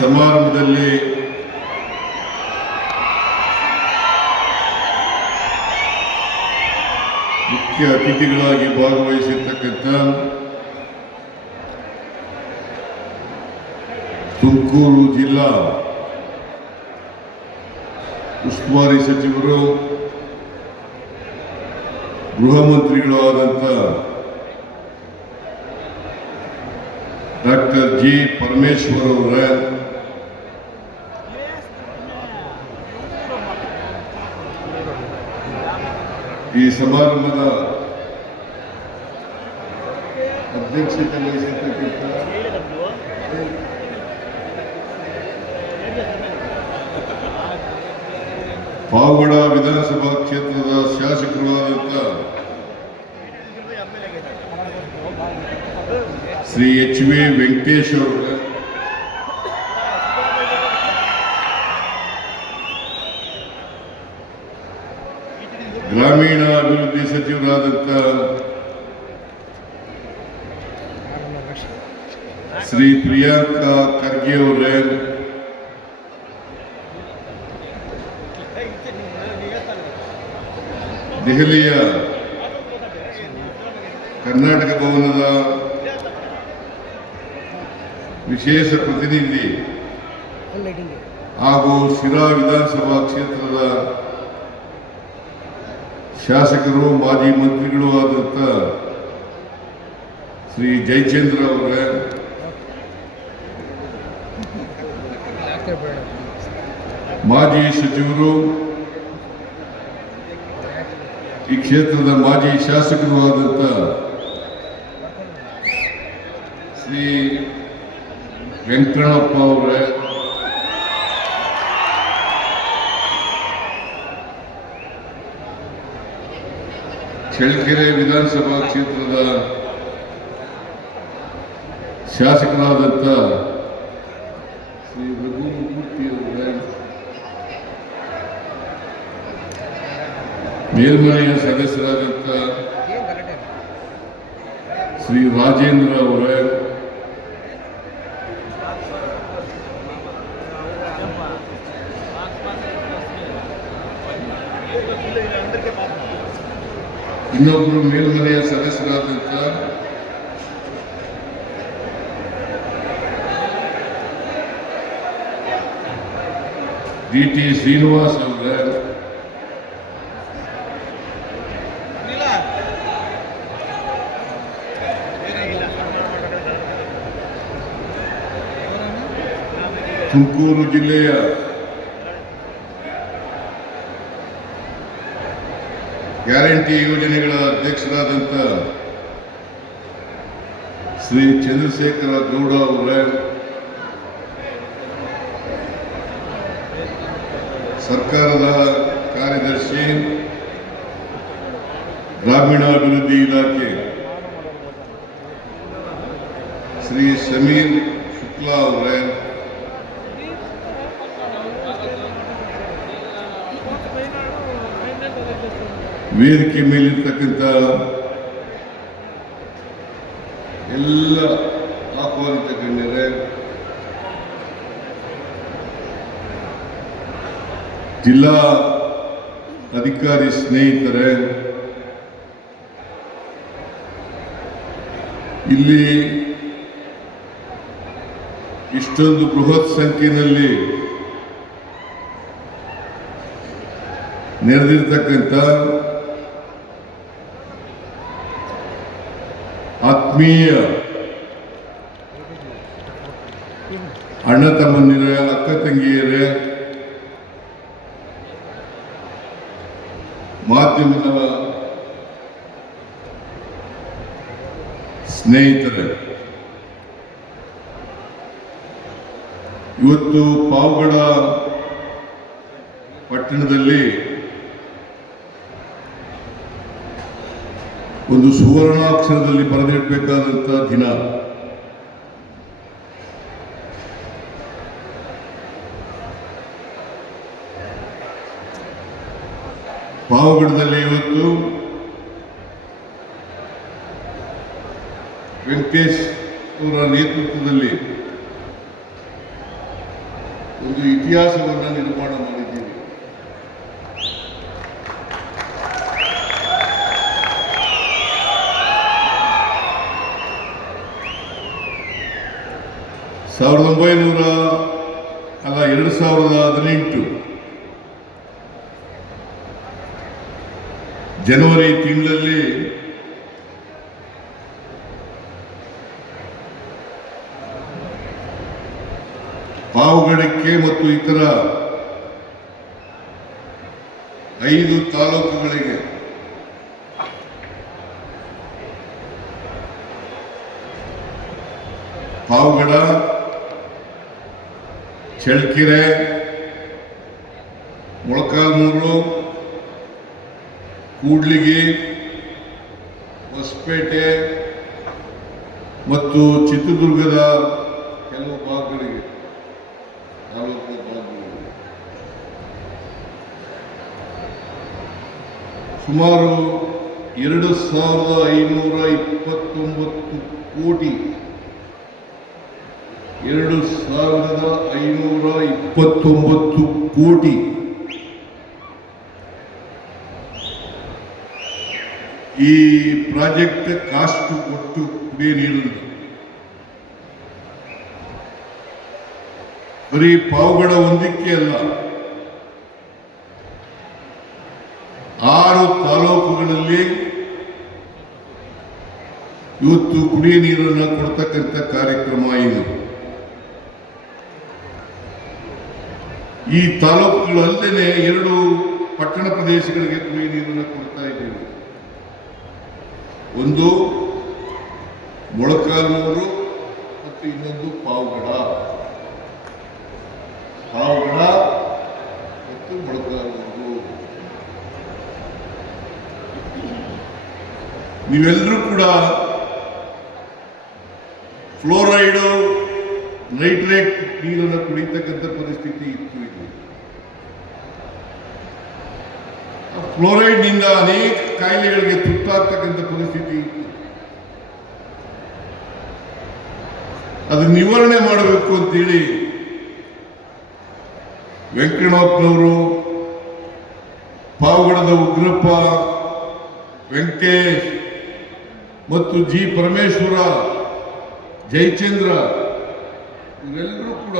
ಸಮಾರಂಭದಲ್ಲಿ ಮುಖ್ಯ ಅತಿಥಿಗಳಾಗಿ ಭಾಗವಹಿಸಿರ್ತಕ್ಕಂಥ ತುಮಕೂರು ಜಿಲ್ಲಾ ಉಸ್ತುವಾರಿ ಸಚಿವರು ಗೃಹ ಮಂತ್ರಿಗಳು ಆದಂಥ ಡಾಕ್ಟರ್ ಜಿ ಪರಮೇಶ್ವರ್ ಅವರ ಈ ಸಮಾರಂಭದ ಅಧ್ಯಕ್ಷತೆ ವಹಿಸಿರ್ತಕ್ಕಂಥ ಪಾವಗಡ ವಿಧಾನಸಭಾ ಕ್ಷೇತ್ರದ ಶಾಸಕರು ಆದಂಥ ಶ್ರೀ ಎಚ್ ವಿ ವೆಂಕಟೇಶ್ ಅವರು, ಗ್ರಾಮೀಣ ಅಭಿವೃದ್ಧಿ ಸಚಿವರಾದಂಥ ಶ್ರೀ ಪ್ರಿಯಾಂಕಾ ಖರ್ಗೆ ಅವರೇ, ದೆಹಲಿಯ ಕರ್ನಾಟಕ ಭವನದ ವಿಶೇಷ ಪ್ರತಿನಿಧಿ ಹಾಗೂ ಶಿರಾ ವಿಧಾನಸಭಾ ಕ್ಷೇತ್ರದ ಶಾಸಕರು ಮಾಜಿ ಮಂತ್ರಿಗಳು ಆದಂಥ ಶ್ರೀ ಜಯಚಂದ್ರ ಅವರೇ, ಮಾಜಿ ಸಚಿವರು, ಈ ಕ್ಷೇತ್ರದ ಮಾಜಿ ಶಾಸಕರು ಆದಂಥ ಶ್ರೀ ವೆಂಕಟಪ್ಪ ಅವರೇ, ಚಳ್ಳಕೆರೆ ವಿಧಾನಸಭಾ ಕ್ಷೇತ್ರದ ಶಾಸಕರಾದಂಥ ಶ್ರೀ ರಘುಮೂರ್ತಿ ಅವರೇ, ಮೇಲ್ಮನೆಯ ಸದಸ್ಯರಾದಂಥ ಶ್ರೀ ರಾಜೇಂದ್ರ ಅವರೇ, ಇನ್ನೊಬ್ಬರು ಮೇಲ್ಮನೆಯ ಸದಸ್ಯರಾದಂಥ ಡಿ ಟಿ ಶ್ರೀನಿವಾಸ್ ಅವರೇ, ತುಮಕೂರು ಜಿಲ್ಲೆಯ ಗ್ಯಾರಂಟಿ ಯೋಜನೆಗಳ ಅಧ್ಯಕ್ಷರಾದಂಥ ಶ್ರೀ ಚಂದ್ರಶೇಖರ ಗೌಡ ಅವರೇ, ಸರ್ಕಾರದ ಕಾರ್ಯದರ್ಶಿ ಗ್ರಾಮೀಣಾಭಿವೃದ್ಧಿ ಇಲಾಖೆ ಶ್ರೀ ಸಮೀರ್ ಶುಕ್ಲಾ ಅವರೇ, ವೇದಿಕೆ ಮೇಲಿರ್ತಕ್ಕಂಥ ಎಲ್ಲ ಆಹ್ವಾನಿತ ಗಣ್ಯರೇ, ಜಿಲ್ಲಾ ಅಧಿಕಾರಿ ಸ್ನೇಹಿತರೆ, ಇಲ್ಲಿ ಇಷ್ಟೊಂದು ಬೃಹತ್ ಸಂಖ್ಯೆಯಲ್ಲಿ ನೆರೆದಿರ್ತಕ್ಕಂಥ ಆತ್ಮೀಯ ಅಣ್ಣ ತಮ್ಮಂದಿರ, ಅಕ್ಕ ತಂಗಿಯರೇ, ಮಾಧ್ಯಮದ ಸ್ನೇಹಿತರೆ, ಇವತ್ತು ಪಾವಗಡ ಪಟ್ಟಣದಲ್ಲಿ ಒಂದು ಸುವರ್ಣಾಕ್ಷರದಲ್ಲಿ ಬರೆದಿಡಬೇಕಾದಂಥ ದಿನ. ಪಾವಗಡದಲ್ಲಿ ಇವತ್ತು ವೆಂಕಟೇಶ್ ಅವರ ನೇತೃತ್ವದಲ್ಲಿ ಒಂದು ಇತಿಹಾಸವನ್ನು ನಿರ್ಮಾಣ ಮಾಡಿದ್ದೀವಿ. ಸಾವಿರದ 2018 ಜನವರಿ ತಿಂಗಳಲ್ಲಿ ಪಾವಗಡಕ್ಕೆ ಮತ್ತು ಇತರ 5 ತಾಲೂಕುಗಳಿಗೆ ಪಾವಗಡ, ಚಳ್ಳಕೆರೆ, ಮೊಳಕಾಲ್ಮೂರು, ಕೂಡ್ಲಿಗಿ, ಹೊಸಪೇಟೆ ಮತ್ತು ಚಿತ್ರದುರ್ಗದ ಕೆಲವು ಭಾಗಗಳಿಗೆ ತಾಲೂಕು ಭಾಗಗಳಿಗೆ ಸುಮಾರು 2529 ಕೋಟಿ 2529 ಕೋಟಿ ಈ ಪ್ರಾಜೆಕ್ಟ್ ಕಾಸ್ಟ್ ಒಟ್ಟು ಕುಡಿಯ ನೀರು ಬರೀ ಪಾವಗಡ ಒಂದಕ್ಕೆ ಅಲ್ಲ, 6 ತಾಲೂಕುಗಳಲ್ಲಿ ಇವತ್ತು ಕುಡಿಯ ನೀರನ್ನು ಕೊಡ್ತಕ್ಕಂಥ ಕಾರ್ಯಕ್ರಮ ಇದು. ಈ ತಾಲೂಕುಗಳಲ್ಲದೆ 2 ಪಟ್ಟಣ ಪ್ರದೇಶಗಳಿಗೆ ಕುಡಿಯ ನೀರನ್ನು ಕೊಡ್ತಾ ಇದ್ದೇವೆ. ಒಂದು ಮೊಳಕಾಲ್ಮೂರು ಮತ್ತು ಇನ್ನೊಂದು ಪಾವಗಡ ಮತ್ತು ಮೊಳಕಾಲ್ಮೂರು. ನೀವೆಲ್ಲರೂ ಕೂಡ ಫ್ಲೋರೈಡು, ನೈಟ್ರೇಟ್ ನೀರನ್ನು ಕುಡಿತಕ್ಕಂಥ ಪರಿಸ್ಥಿತಿ ಇತ್ತು. ಫ್ಲೋರೈಡ್ನಿಂದ ಅನೇಕ ಕಾಯಿಲೆಗಳಿಗೆ ತುತ್ತಾಗ್ತಕ್ಕಂಥ ಪರಿಸ್ಥಿತಿ ಇತ್ತು. ಅದು ನಿವಾರಣೆ ಮಾಡಬೇಕು ಅಂತೇಳಿ ವೆಂಕಟಪ್ಪನವರು, ಪಾವಗಡದ ಉಗ್ರಪ್ಪ, ವೆಂಕಟೇಶ್ ಮತ್ತು ಜಿ ಪರಮೇಶ್ವರ, ಜಯಚಂದ್ರ ಇವರೆಲ್ಲರೂ ಕೂಡ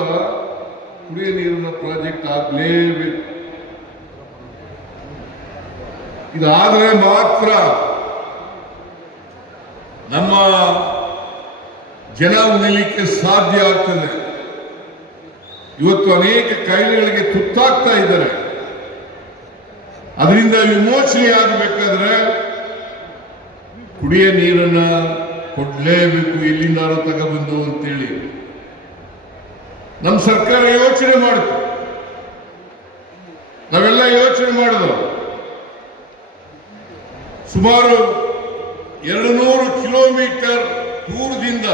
ಕುಡಿಯ ನೀರಿನ ಪ್ರಾಜೆಕ್ಟ್ ಆಗಲೇಬೇಕು. ಇದಾದರೆ ಮಾತ್ರ ನಮ್ಮ ಜನ ಉಳಿಲಿಕ್ಕೆ ಸಾಧ್ಯ ಆಗ್ತದೆ. ಇವತ್ತು ಅನೇಕ ಕಾಯಿಲೆಗಳಿಗೆ ತುತ್ತಾಗ್ತಾ ಇದ್ದಾರೆ. ಅದರಿಂದ ವಿಮೋಚನೆ ಆಗಬೇಕಾದ್ರೆ ಕುಡಿಯ ನೀರನ್ನ ಕೊಡ್ಲೇಬೇಕು, ಎಲ್ಲಿಂದಾರು ತಗೊಬಂದು ಅಂತೇಳಿ ನಮ್ಮ ಸರ್ಕಾರ ಯೋಚನೆ ಮಾಡಿತು. ನಾವೆಲ್ಲ ಯೋಚನೆ ಮಾಡಿದ್ವು. ಸುಮಾರು 200 ಕಿಲೋಮೀಟರ್ ದೂರದಿಂದ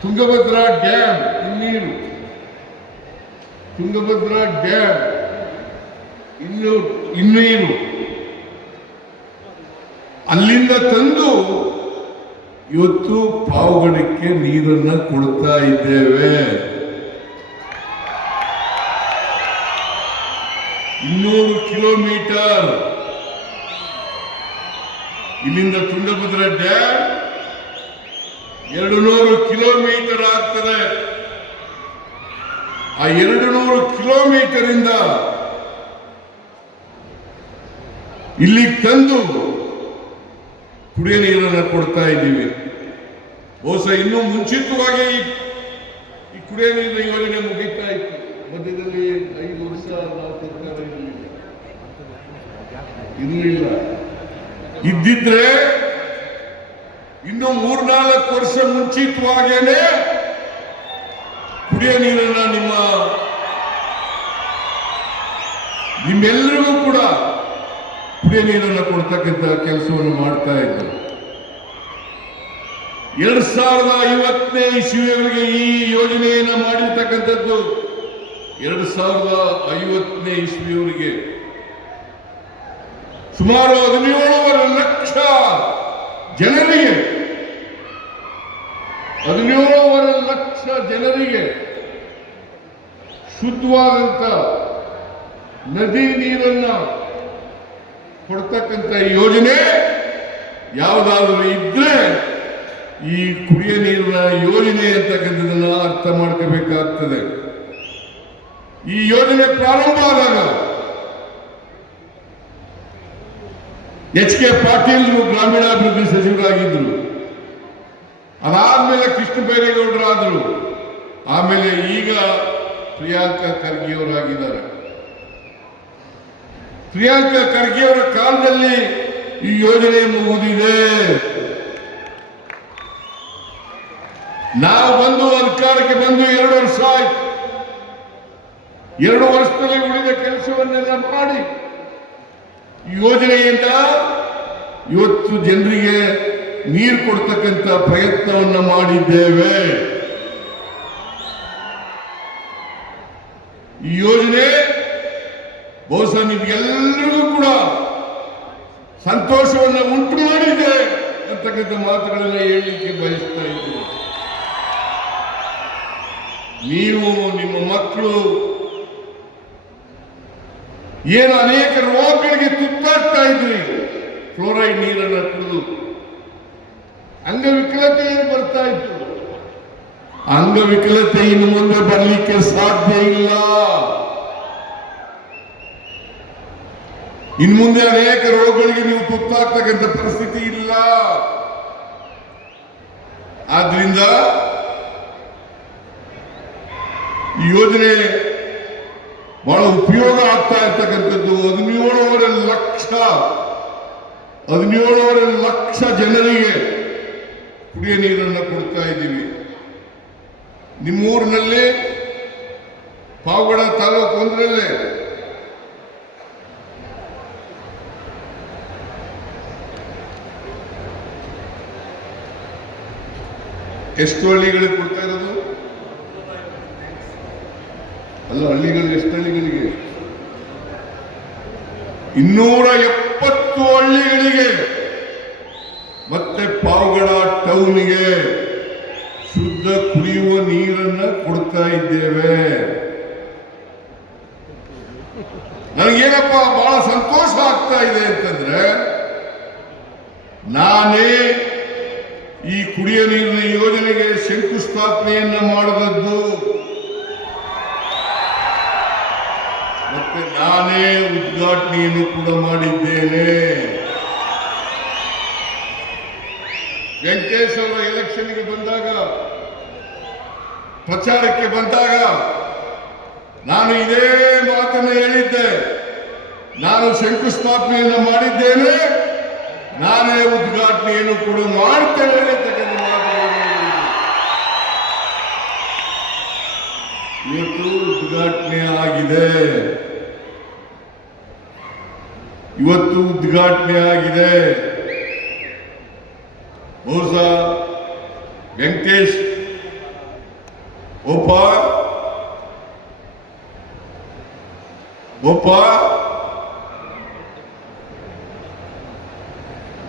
ತುಂಗಭದ್ರಾ ಡ್ಯಾಮ್ ತುಂಗಭದ್ರಾ ಡ್ಯಾಮ್ ಹಿನ್ನೀರು ಅಲ್ಲಿಂದ ತಂದು ಇವತ್ತು ಪಾವಗಡಕ್ಕೆ ನೀರನ್ನು ಕೊಡ್ತಾ ಇದ್ದೇವೆ. 200 ಕಿಲೋಮೀಟರ್ ಇಲ್ಲಿಂದ ತುಂಗಭದ್ರಾ ಡ್ಯಾಮ್ 200 ಕಿಲೋಮೀಟರ್ ಆಗ್ತದೆ. ಆ 200 ಕಿಲೋಮೀಟರ್ ಇಂದ ಇಲ್ಲಿಗೆ ತಂದು ಕುಡಿಯ ನೀರನ್ನು ಕೊಡ್ತಾ ಇದ್ದೀವಿ. ಬಹುಶಃ ಇನ್ನೂ ಮುಂಚಿತವಾಗಿ ಈ ಕುಡಿಯ ನೀರಿನ ಯೋಜನೆ ಮುಗಿತಾ ಇತ್ತು. ಮಧ್ಯದಲ್ಲಿ 5 ವರ್ಷ ನಾವು ಸರ್ಕಾರ ಇರಲಿಲ್ಲ. ಇದ್ದಿದ್ರೆ ಇನ್ನು 3-4 ವರ್ಷ ಮುಂಚಿತವಾಗೇನೆ ಕುಡಿಯ ನೀರನ್ನ ನಿಮ್ಮೆಲ್ಲರಿಗೂ ಕೂಡ ಕುಡಿಯ ನೀರನ್ನು ಕೊಡ್ತಕ್ಕಂಥ ಕೆಲಸವನ್ನು ಮಾಡ್ತಾ ಇದ್ದಾರೆ. 2050ನೇ ಇಸ್ವಿಯವರೆಗೆ ಈ ಯೋಜನೆಯನ್ನು ಮಾಡಿರ್ತಕ್ಕಂಥದ್ದು. 2050ನೇ ಇಸ್ವಿಯವರೆಗೆ ಸುಮಾರು 17.5 ಲಕ್ಷ ಜನರಿಗೆ 17.5 ಲಕ್ಷ ಜನರಿಗೆ ಶುದ್ಧವಾದಂಥ ನದಿ ನೀರನ್ನ ಕೊಡ್ತಕ್ಕಂಥ ಯೋಜನೆ ಯಾವುದಾದ್ರೂ ಇದ್ರೆ ಈ ಕುಡಿಯ ನೀರಿನ ಯೋಜನೆ ಅಂತಕ್ಕಂಥದನ್ನ ಅರ್ಥ ಮಾಡ್ಕೋಬೇಕಾಗ್ತದೆ. ಈ ಯೋಜನೆ ಪ್ರಾರಂಭ ಆದಾಗ ಎಚ್.ಕೆ. ಪಾಟೀಲ್ ಗ್ರಾಮೀಣಾಭಿವೃದ್ಧಿ ಸಚಿವರಾಗಿದ್ದರು. ಅದಾದ್ಮೇಲೆ ಕೃಷ್ಣ ಬೈರೇಗೌಡರಾದರು. ಆಮೇಲೆ ಈಗ ಪ್ರಿಯಾಂಕಾ ಖರ್ಗೆ ಅವರಾಗಿದ್ದಾರೆ. ಪ್ರಿಯಾಂಕಾ ಖರ್ಗೆ ಅವರ ಕಾಲದಲ್ಲಿ ಈ ಯೋಜನೆ ಮುಗಿದಿದೆ. ನಾವು ಬಂದು ಅಧಿಕಾರಕ್ಕೆ ಬಂದು 2 ವರ್ಷ ಆಯ್ತು. 2 ವರ್ಷದಲ್ಲಿ ಉಳಿದ ಕೆಲಸವನ್ನೆಲ್ಲ ಮಾಡಿ ಯೋಜನೆಯಿಂದ ಇವತ್ತು ಜನರಿಗೆ ನೀರು ಕೊಡ್ತಕ್ಕಂಥ ಪ್ರಯತ್ನವನ್ನು ಮಾಡಿದ್ದೇವೆ. ಈ ಯೋಜನೆ ಬಹುಶಃ ನಿಮ್ಗೆಲ್ಲರಿಗೂ ಕೂಡ ಸಂತೋಷವನ್ನು ಉಂಟು ಮಾಡಿದೆ ಅಂತಕ್ಕಂಥ ಮಾತುಗಳನ್ನ ಹೇಳಲಿಕ್ಕೆ ಬಯಸ್ತಾ ಇದ್ದೀನಿ. ನೀವು ನಿಮ್ಮ ಮಕ್ಕಳು ಏನು ಅನೇಕ ರೋಗಗಳಿಗೆ ತುತ್ತಾಗ್ತಾ ಇದ್ರಿ, ಫ್ಲೋರೈಡ್ ನೀರನ್ನು ಕುಡಿದು ಅಂಗವಿಕಲತೆ ಏನು ಬರ್ತಾ ಇತ್ತು. ಅಂಗವಿಕಲತೆ ಇನ್ನು ಮುಂದೆ ಬರಲಿಕ್ಕೆ ಸಾಧ್ಯ ಇಲ್ಲ. ಇನ್ನು ಮುಂದೆ ಅನೇಕ ರೋಗಗಳಿಗೆ ನೀವು ತುತ್ತಾಗ್ತಕ್ಕಂಥ ಪರಿಸ್ಥಿತಿ ಇಲ್ಲ. ಆದ್ರಿಂದ ಈ ಯೋಜನೆ ಬಹಳ ಉಪಯೋಗ ಆಗ್ತಾ ಇರ್ತಕ್ಕಂಥದ್ದು. 17 ಲಕ್ಷ ಜನರಿಗೆ ಕುಡಿಯ ನೀರನ್ನು ಕೊಡ್ತಾ ಇದ್ದೀವಿ. ನಿಮ್ಮೂರಿನಲ್ಲಿ ಪಾವಗಡ ತಾಲೂಕು ಒಂದರಲ್ಲೇ ಎಷ್ಟು ಹಳ್ಳಿಗಳಿಗೆ ಕೊಡ್ತಾ ಇರೋದು? ಅಲ್ಲ, ಹಳ್ಳಿಗಳಿಗೆ ಎಷ್ಟು ಹಳ್ಳಿಗಳಿಗೆ? 270 ಹಳ್ಳಿಗಳಿಗೆ ಮತ್ತೆ ಪಾವಗಡ ಟೌನ್ಗೆ ಶುದ್ಧ ಕುಡಿಯುವ ನೀರನ್ನ ಕೊಡ್ತಾ ಇದ್ದೇವೆ. ನನಗೇನಪ್ಪ ಬಹಳ ಸಂತೋಷ ಆಗ್ತಾ ಇದೆ ಅಂತಂದ್ರೆ, ನಾನೇ ಈ ಕುಡಿಯ ನೀರಿನ ಯೋಜನೆಗೆ ಶಂಕುಸ್ಥಾಪನೆಯನ್ನ ಮಾಡಿದದ್ದು, ಮತ್ತೆ ನಾನೇ ಉದ್ಘಾಟನೆಯನ್ನು ಕೂಡ ಮಾಡಿದ್ದೇನೆ. ವೆಂಕಟೇಶ್ ಅವರ ಎಲೆಕ್ಷನ್ಗೆ ಬಂದಾಗ, ಪ್ರಚಾರಕ್ಕೆ ಬಂದಾಗ ನಾನು ಇದೇ ಮಾತನ್ನು ಹೇಳಿದ್ದೆ. ನಾನು ಶಂಕುಸ್ಥಾಪನೆಯನ್ನು ಮಾಡಿದ್ದೇನೆ, ನಾನೇ ಉದ್ಘಾಟನೆಯನ್ನು ಕೂಡ ಮಾಡ್ತೇನೆ ಅಂತಕ್ಕಂಥ ಮಾತುಗಳನ್ನು ಇವತ್ತು ಉದ್ಘಾಟನೆ ಆಗಿದೆ. ಬಹುಶಃ ವೆಂಕಟೇಶ್ ಒಬ್ಬ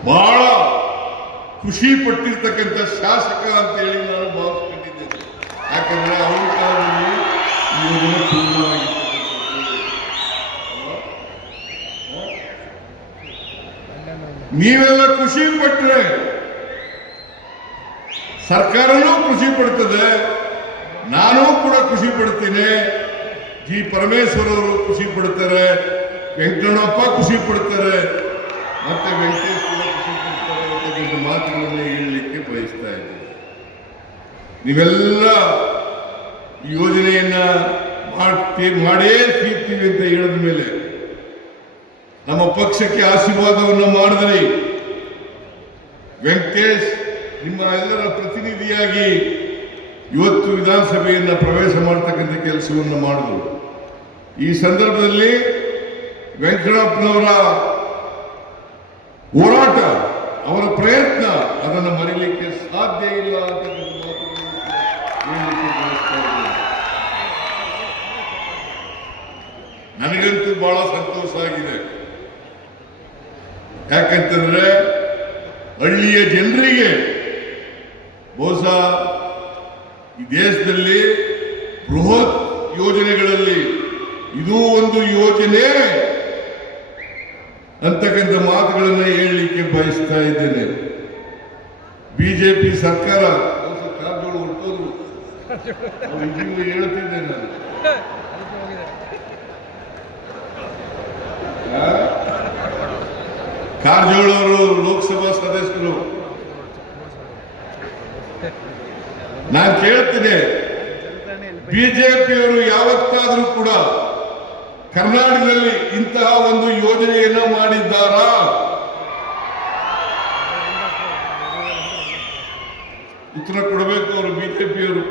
ಬಹಳ ಖುಷಿ ಪಟ್ಟಿರ್ತಕ್ಕಂಥ ಶಾಸಕ ಅಂತ ಹೇಳಿ ನಾನು ಭಾವಿಸ್ಕೊಂಡಿದ್ದೇನೆ. ಯಾಕಂದ್ರೆ ಅವರ ಕಾಲದಲ್ಲಿ ಈ ಯೋಜನೆ ಪೂರ್ಣವಾಗಿತ್ತು. ನೀವೆಲ್ಲ ಖುಷಿ ಪಟ್ಟರೆ ಸರ್ಕಾರನೂ ಖುಷಿ ಪಡ್ತದೆ, ನಾನೂ ಕೂಡ ಖುಷಿ ಪಡ್ತೀನಿ, ಜಿ ಪರಮೇಶ್ವರ್ ಅವರು ಖುಷಿ ಪಡ್ತಾರೆ, ವೆಂಕಟಪ್ಪ ಖುಷಿ ಪಡ್ತಾರೆ, ಮತ್ತೆ ವೆಂಕಟೇಶ್ ಕೂಡ ಖುಷಿ ಪಡ್ತಾರೆ ಅಂತಕ್ಕಂಥ ಮಾತುಗಳನ್ನು ಹೇಳಲಿಕ್ಕೆ ಬಯಸ್ತಾ ಇದ್ದೀನಿ. ನೀವೆಲ್ಲ ಈ ಯೋಜನೆಯನ್ನ ಮಾಡೇ ತೀರ್ತೀವಿ ಅಂತ ಹೇಳಿದ ಮೇಲೆ ನಮ್ಮ ಪಕ್ಷಕ್ಕೆ ಆಶೀರ್ವಾದವನ್ನು ಮಾಡಿದ್ರಿ. ವೆಂಕಟೇಶ್ ನಿಮ್ಮ ಎಲ್ಲರ ಪ್ರತಿನಿಧಿಯಾಗಿ ಇವತ್ತು ವಿಧಾನಸಭೆಯನ್ನು ಪ್ರವೇಶ ಮಾಡತಕ್ಕಂಥ ಕೆಲಸವನ್ನು ಮಾಡಿದ್ರು. ಈ ಸಂದರ್ಭದಲ್ಲಿ ವೆಂಕಟಪ್ಪನವರ ಹೋರಾಟ, ಅವರ ಪ್ರಯತ್ನ, ಅದನ್ನು ಮರೀಲಿಕ್ಕೆ ಸಾಧ್ಯ ಇಲ್ಲ ಅಂತ ನನಗಂತೂ ಬಹಳ ಸಂತೋಷ ಆಗಿದೆ. ಯಾಕಂತಂದ್ರೆ ಹಳ್ಳಿಯ ಜನರಿಗೆ ಬಹುಶಃ ಈ ದೇಶದಲ್ಲಿ ಬೃಹತ್ ಯೋಜನೆಗಳಲ್ಲಿ ಇದೂ ಒಂದು ಯೋಜನೆ ಅಂತಕ್ಕಂಥ ಮಾತುಗಳನ್ನ ಹೇಳಲಿಕ್ಕೆ ಬಯಸ್ತಾ ಇದ್ದೇನೆ. ಬಿಜೆಪಿ ಸರ್ಕಾರ ಕಾರಜೋಳ ಹೊರಟೋದ್ರು ಹೇಳ್ತಿದ್ದೆ ನಾನು. ಕಾರಜೋಳ ಅವರು ಲೋಕಸಭಾ ಸದಸ್ಯರು. ನಾನು ಕೇಳ್ತೀನಿ, ಬಿಜೆಪಿಯವರು ಯಾವತ್ತಾದ್ರೂ ಕೂಡ ಕರ್ನಾಟಕದಲ್ಲಿ ಇಂತಹ ಒಂದು ಯೋಜನೆಯನ್ನು ಮಾಡಿದ್ದಾರಾ? ಉತ್ತರ ಕೊಡಬೇಕು. ಅವರು ಬಿಜೆಪಿಯವರು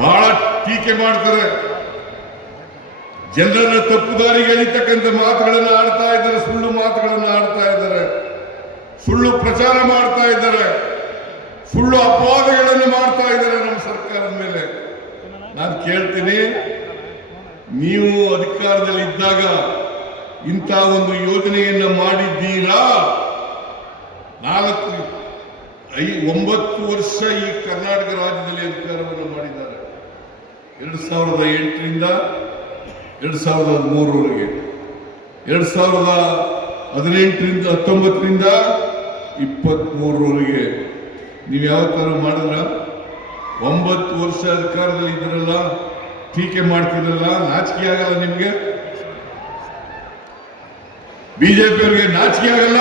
ಬಹಳ ಟೀಕೆ ಮಾಡ್ತಾರೆ, ಜನರನ್ನ ತಪ್ಪುದಾರಿಗೆ ಎಳಿತಕ್ಕಂಥ ಮಾತುಗಳನ್ನು ಆಡ್ತಾ ಇದ್ದಾರೆ, ಸುಳ್ಳು ಮಾತುಗಳನ್ನು ಆಡ್ತಾ ಇದ್ದಾರೆ, ಸುಳ್ಳು ಪ್ರಚಾರ ಮಾಡ್ತಾ ಇದ್ದಾರೆ, ಸುಳ್ಳು ಅಪವಾದಗಳನ್ನು ಮಾಡ್ತಾ ಇದ್ದಾರೆ ನಮ್ಮ ಸರ್ಕಾರದ ಮೇಲೆ. ನಾನು ಕೇಳ್ತೀನಿ, ನೀವು ಅಧಿಕಾರದಲ್ಲಿ ಇದ್ದಾಗ ಇಂಥ ಒಂದು ಯೋಜನೆಯನ್ನ ಮಾಡಿದ್ದೀರಾ? 9 ವರ್ಷ ಈ ಕರ್ನಾಟಕ ರಾಜ್ಯದಲ್ಲಿ ಅಧಿಕಾರವನ್ನು ಮಾಡಿದ್ದಾರೆ. 2008ರಿಂದ 2013ವರೆಗೆ, 2018ರಿಂದ 19ರಿಂದ 23ರವರೆಗೆ ನೀವು ಯಾವತ್ತಾರು ಮಾಡಿದ್ರ? 9 ವರ್ಷ ಅಧಿಕಾರದಲ್ಲಿ ಇದ್ರಲ್ಲ, ಟೀಕೆ ಮಾಡ್ತಿರಲ್ಲ, ನಾಚಿಕೆ ಆಗಲ್ಲ ನಿಮ್ಗೆ? ಬಿಜೆಪಿ ಅವರಿಗೆ ನಾಚಿಕೆ ಆಗಲ್ಲ?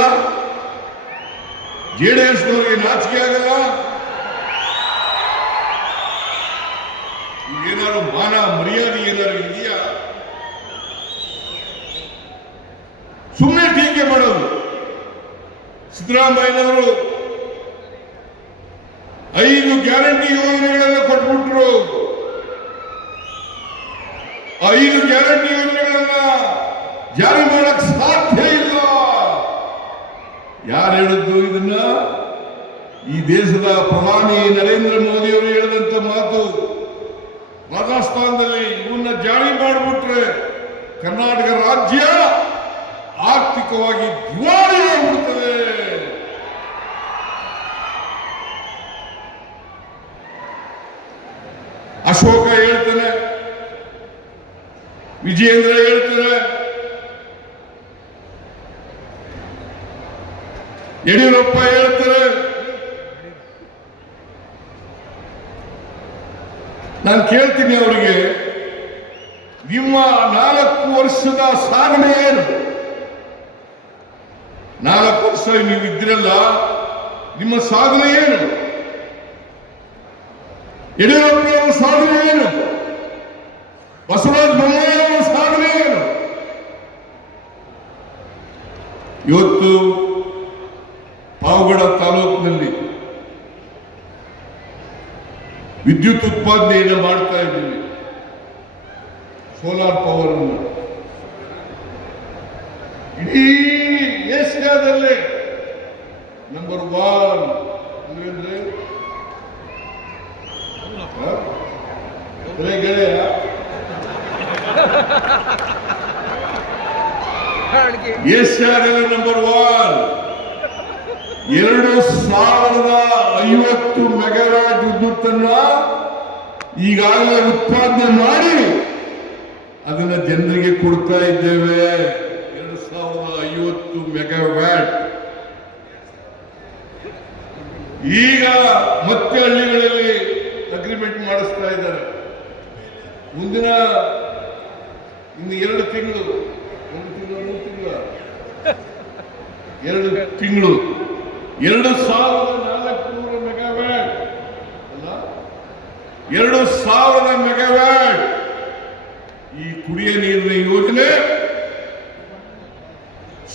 ಜೆಡಿಎಸ್ ನವರಿಗೆ ನಾಚಿಕೆ ಆಗಲ್ಲ? ಏನಾದ್ರು ಮಾನ ಮರ್ಯಾದೆ ಏನಾದ್ರು ಇದೆಯಾ? ಸುಮ್ಮನೆ ಟೀಕೆ ಮಾಡೋದು. ಸಿದ್ದರಾಮಯ್ಯನವರು 5 ಗ್ಯಾರಂಟಿ ಯೋಜನೆಗಳನ್ನು ಕೊಟ್ಬಿಟ್ರು. 5 ಗ್ಯಾರಂಟಿ ಯೋಜನೆಗಳನ್ನ ಜಾರಿ ಮಾಡಕ್ ಸಾಧ್ಯ ಇಲ್ಲ. ಯಾರು ಹೇಳಿದ್ದು ಇದನ್ನ? ಈ ದೇಶದ ಪ್ರಧಾನಿ ನರೇಂದ್ರ ಮೋದಿ ಅವರು ಹೇಳಿದಂತ ಮಾತು. ರಾಜಸ್ಥಾನದಲ್ಲಿ ಇವನ್ನ ಜಾರಿ ಮಾಡಿಬಿಟ್ರೆ ಕರ್ನಾಟಕ ರಾಜ್ಯ ಆರ್ಥಿಕವಾಗಿ ದಿವಾಳಿಯಾಗುತ್ತದೆ. ಅಶೋಕ ಹೇಳ್ತಾನೆ, ವಿಜಯೇಂದ್ರ ಹೇಳ್ತಾರೆ, ಯಡಿಯೂರಪ್ಪ ಹೇಳ್ತಾರೆ. ನಾನು ಕೇಳ್ತೀನಿ ಅವರಿಗೆ, ನಿಮ್ಮ 4 ವರ್ಷದ ಸಾಧನೆ ಏನು? 4 ವರ್ಷ ನೀವು ಇದ್ದಿರಲ್ಲ, ನಿಮ್ಮ ಸಾಧನೆ ಏನು? ಯಡಿಯೂರಪ್ಪನವರ ಸಾಧನೆ ಏನು? ಬಸವರಾಜ ಬೊಮ್ಮಾಯಿಯವರ ಸಾಧನೆ ಏನು? ಇವತ್ತು ಪಾವಗಡ ತಾಲೂಕಿನಲ್ಲಿ ವಿದ್ಯುತ್ ಉತ್ಪಾದನೆಯನ್ನು ಮಾಡ್ತಾ ಇದ್ದೀವಿ. ಸೋಲಾರ್ ಪವರ್ ಅನ್ನು ಇಡೀ ಏಷ್ಯಾದಲ್ಲೇ ನಂಬರ್ 1 ಅಂದ್ರೆ ಗೆಳೆಯ ಏಷ್ಯಾದಲ್ಲಿ ನಂಬರ್ 1. 2050 ಮೆಗಾವ್ಯಾಟ್ ವಿದ್ಯುತ್ತನ್ನ ಈಗಾಗಲೇ ಉತ್ಪಾದನೆ ಮಾಡಿ ಅದನ್ನ ಜನರಿಗೆ ಕೊಡ್ತಾ ಇದ್ದೇವೆ. 2050 ಮೆಗಾವ್ಯಾಟ್. ಈಗ ಮತ್ತೆ ಹಳ್ಳಿಗಳಲ್ಲಿ ಅಗ್ರಿಮೆಂಟ್ ಮಾಡಿಸ್ತಾ ಇದ್ದಾರೆ. ಮುಂದಿನ ಇನ್ನು 2 ತಿಂಗಳು 2400 ಮೆಗಾವ್ಯಾಟ್ ಅಲ್ಲ, 2000 ಮೆಗಾವ್ಯಾಟ್ ಈ ಕುಡಿಯ ನೀರಿನ ಯೋಜನೆ,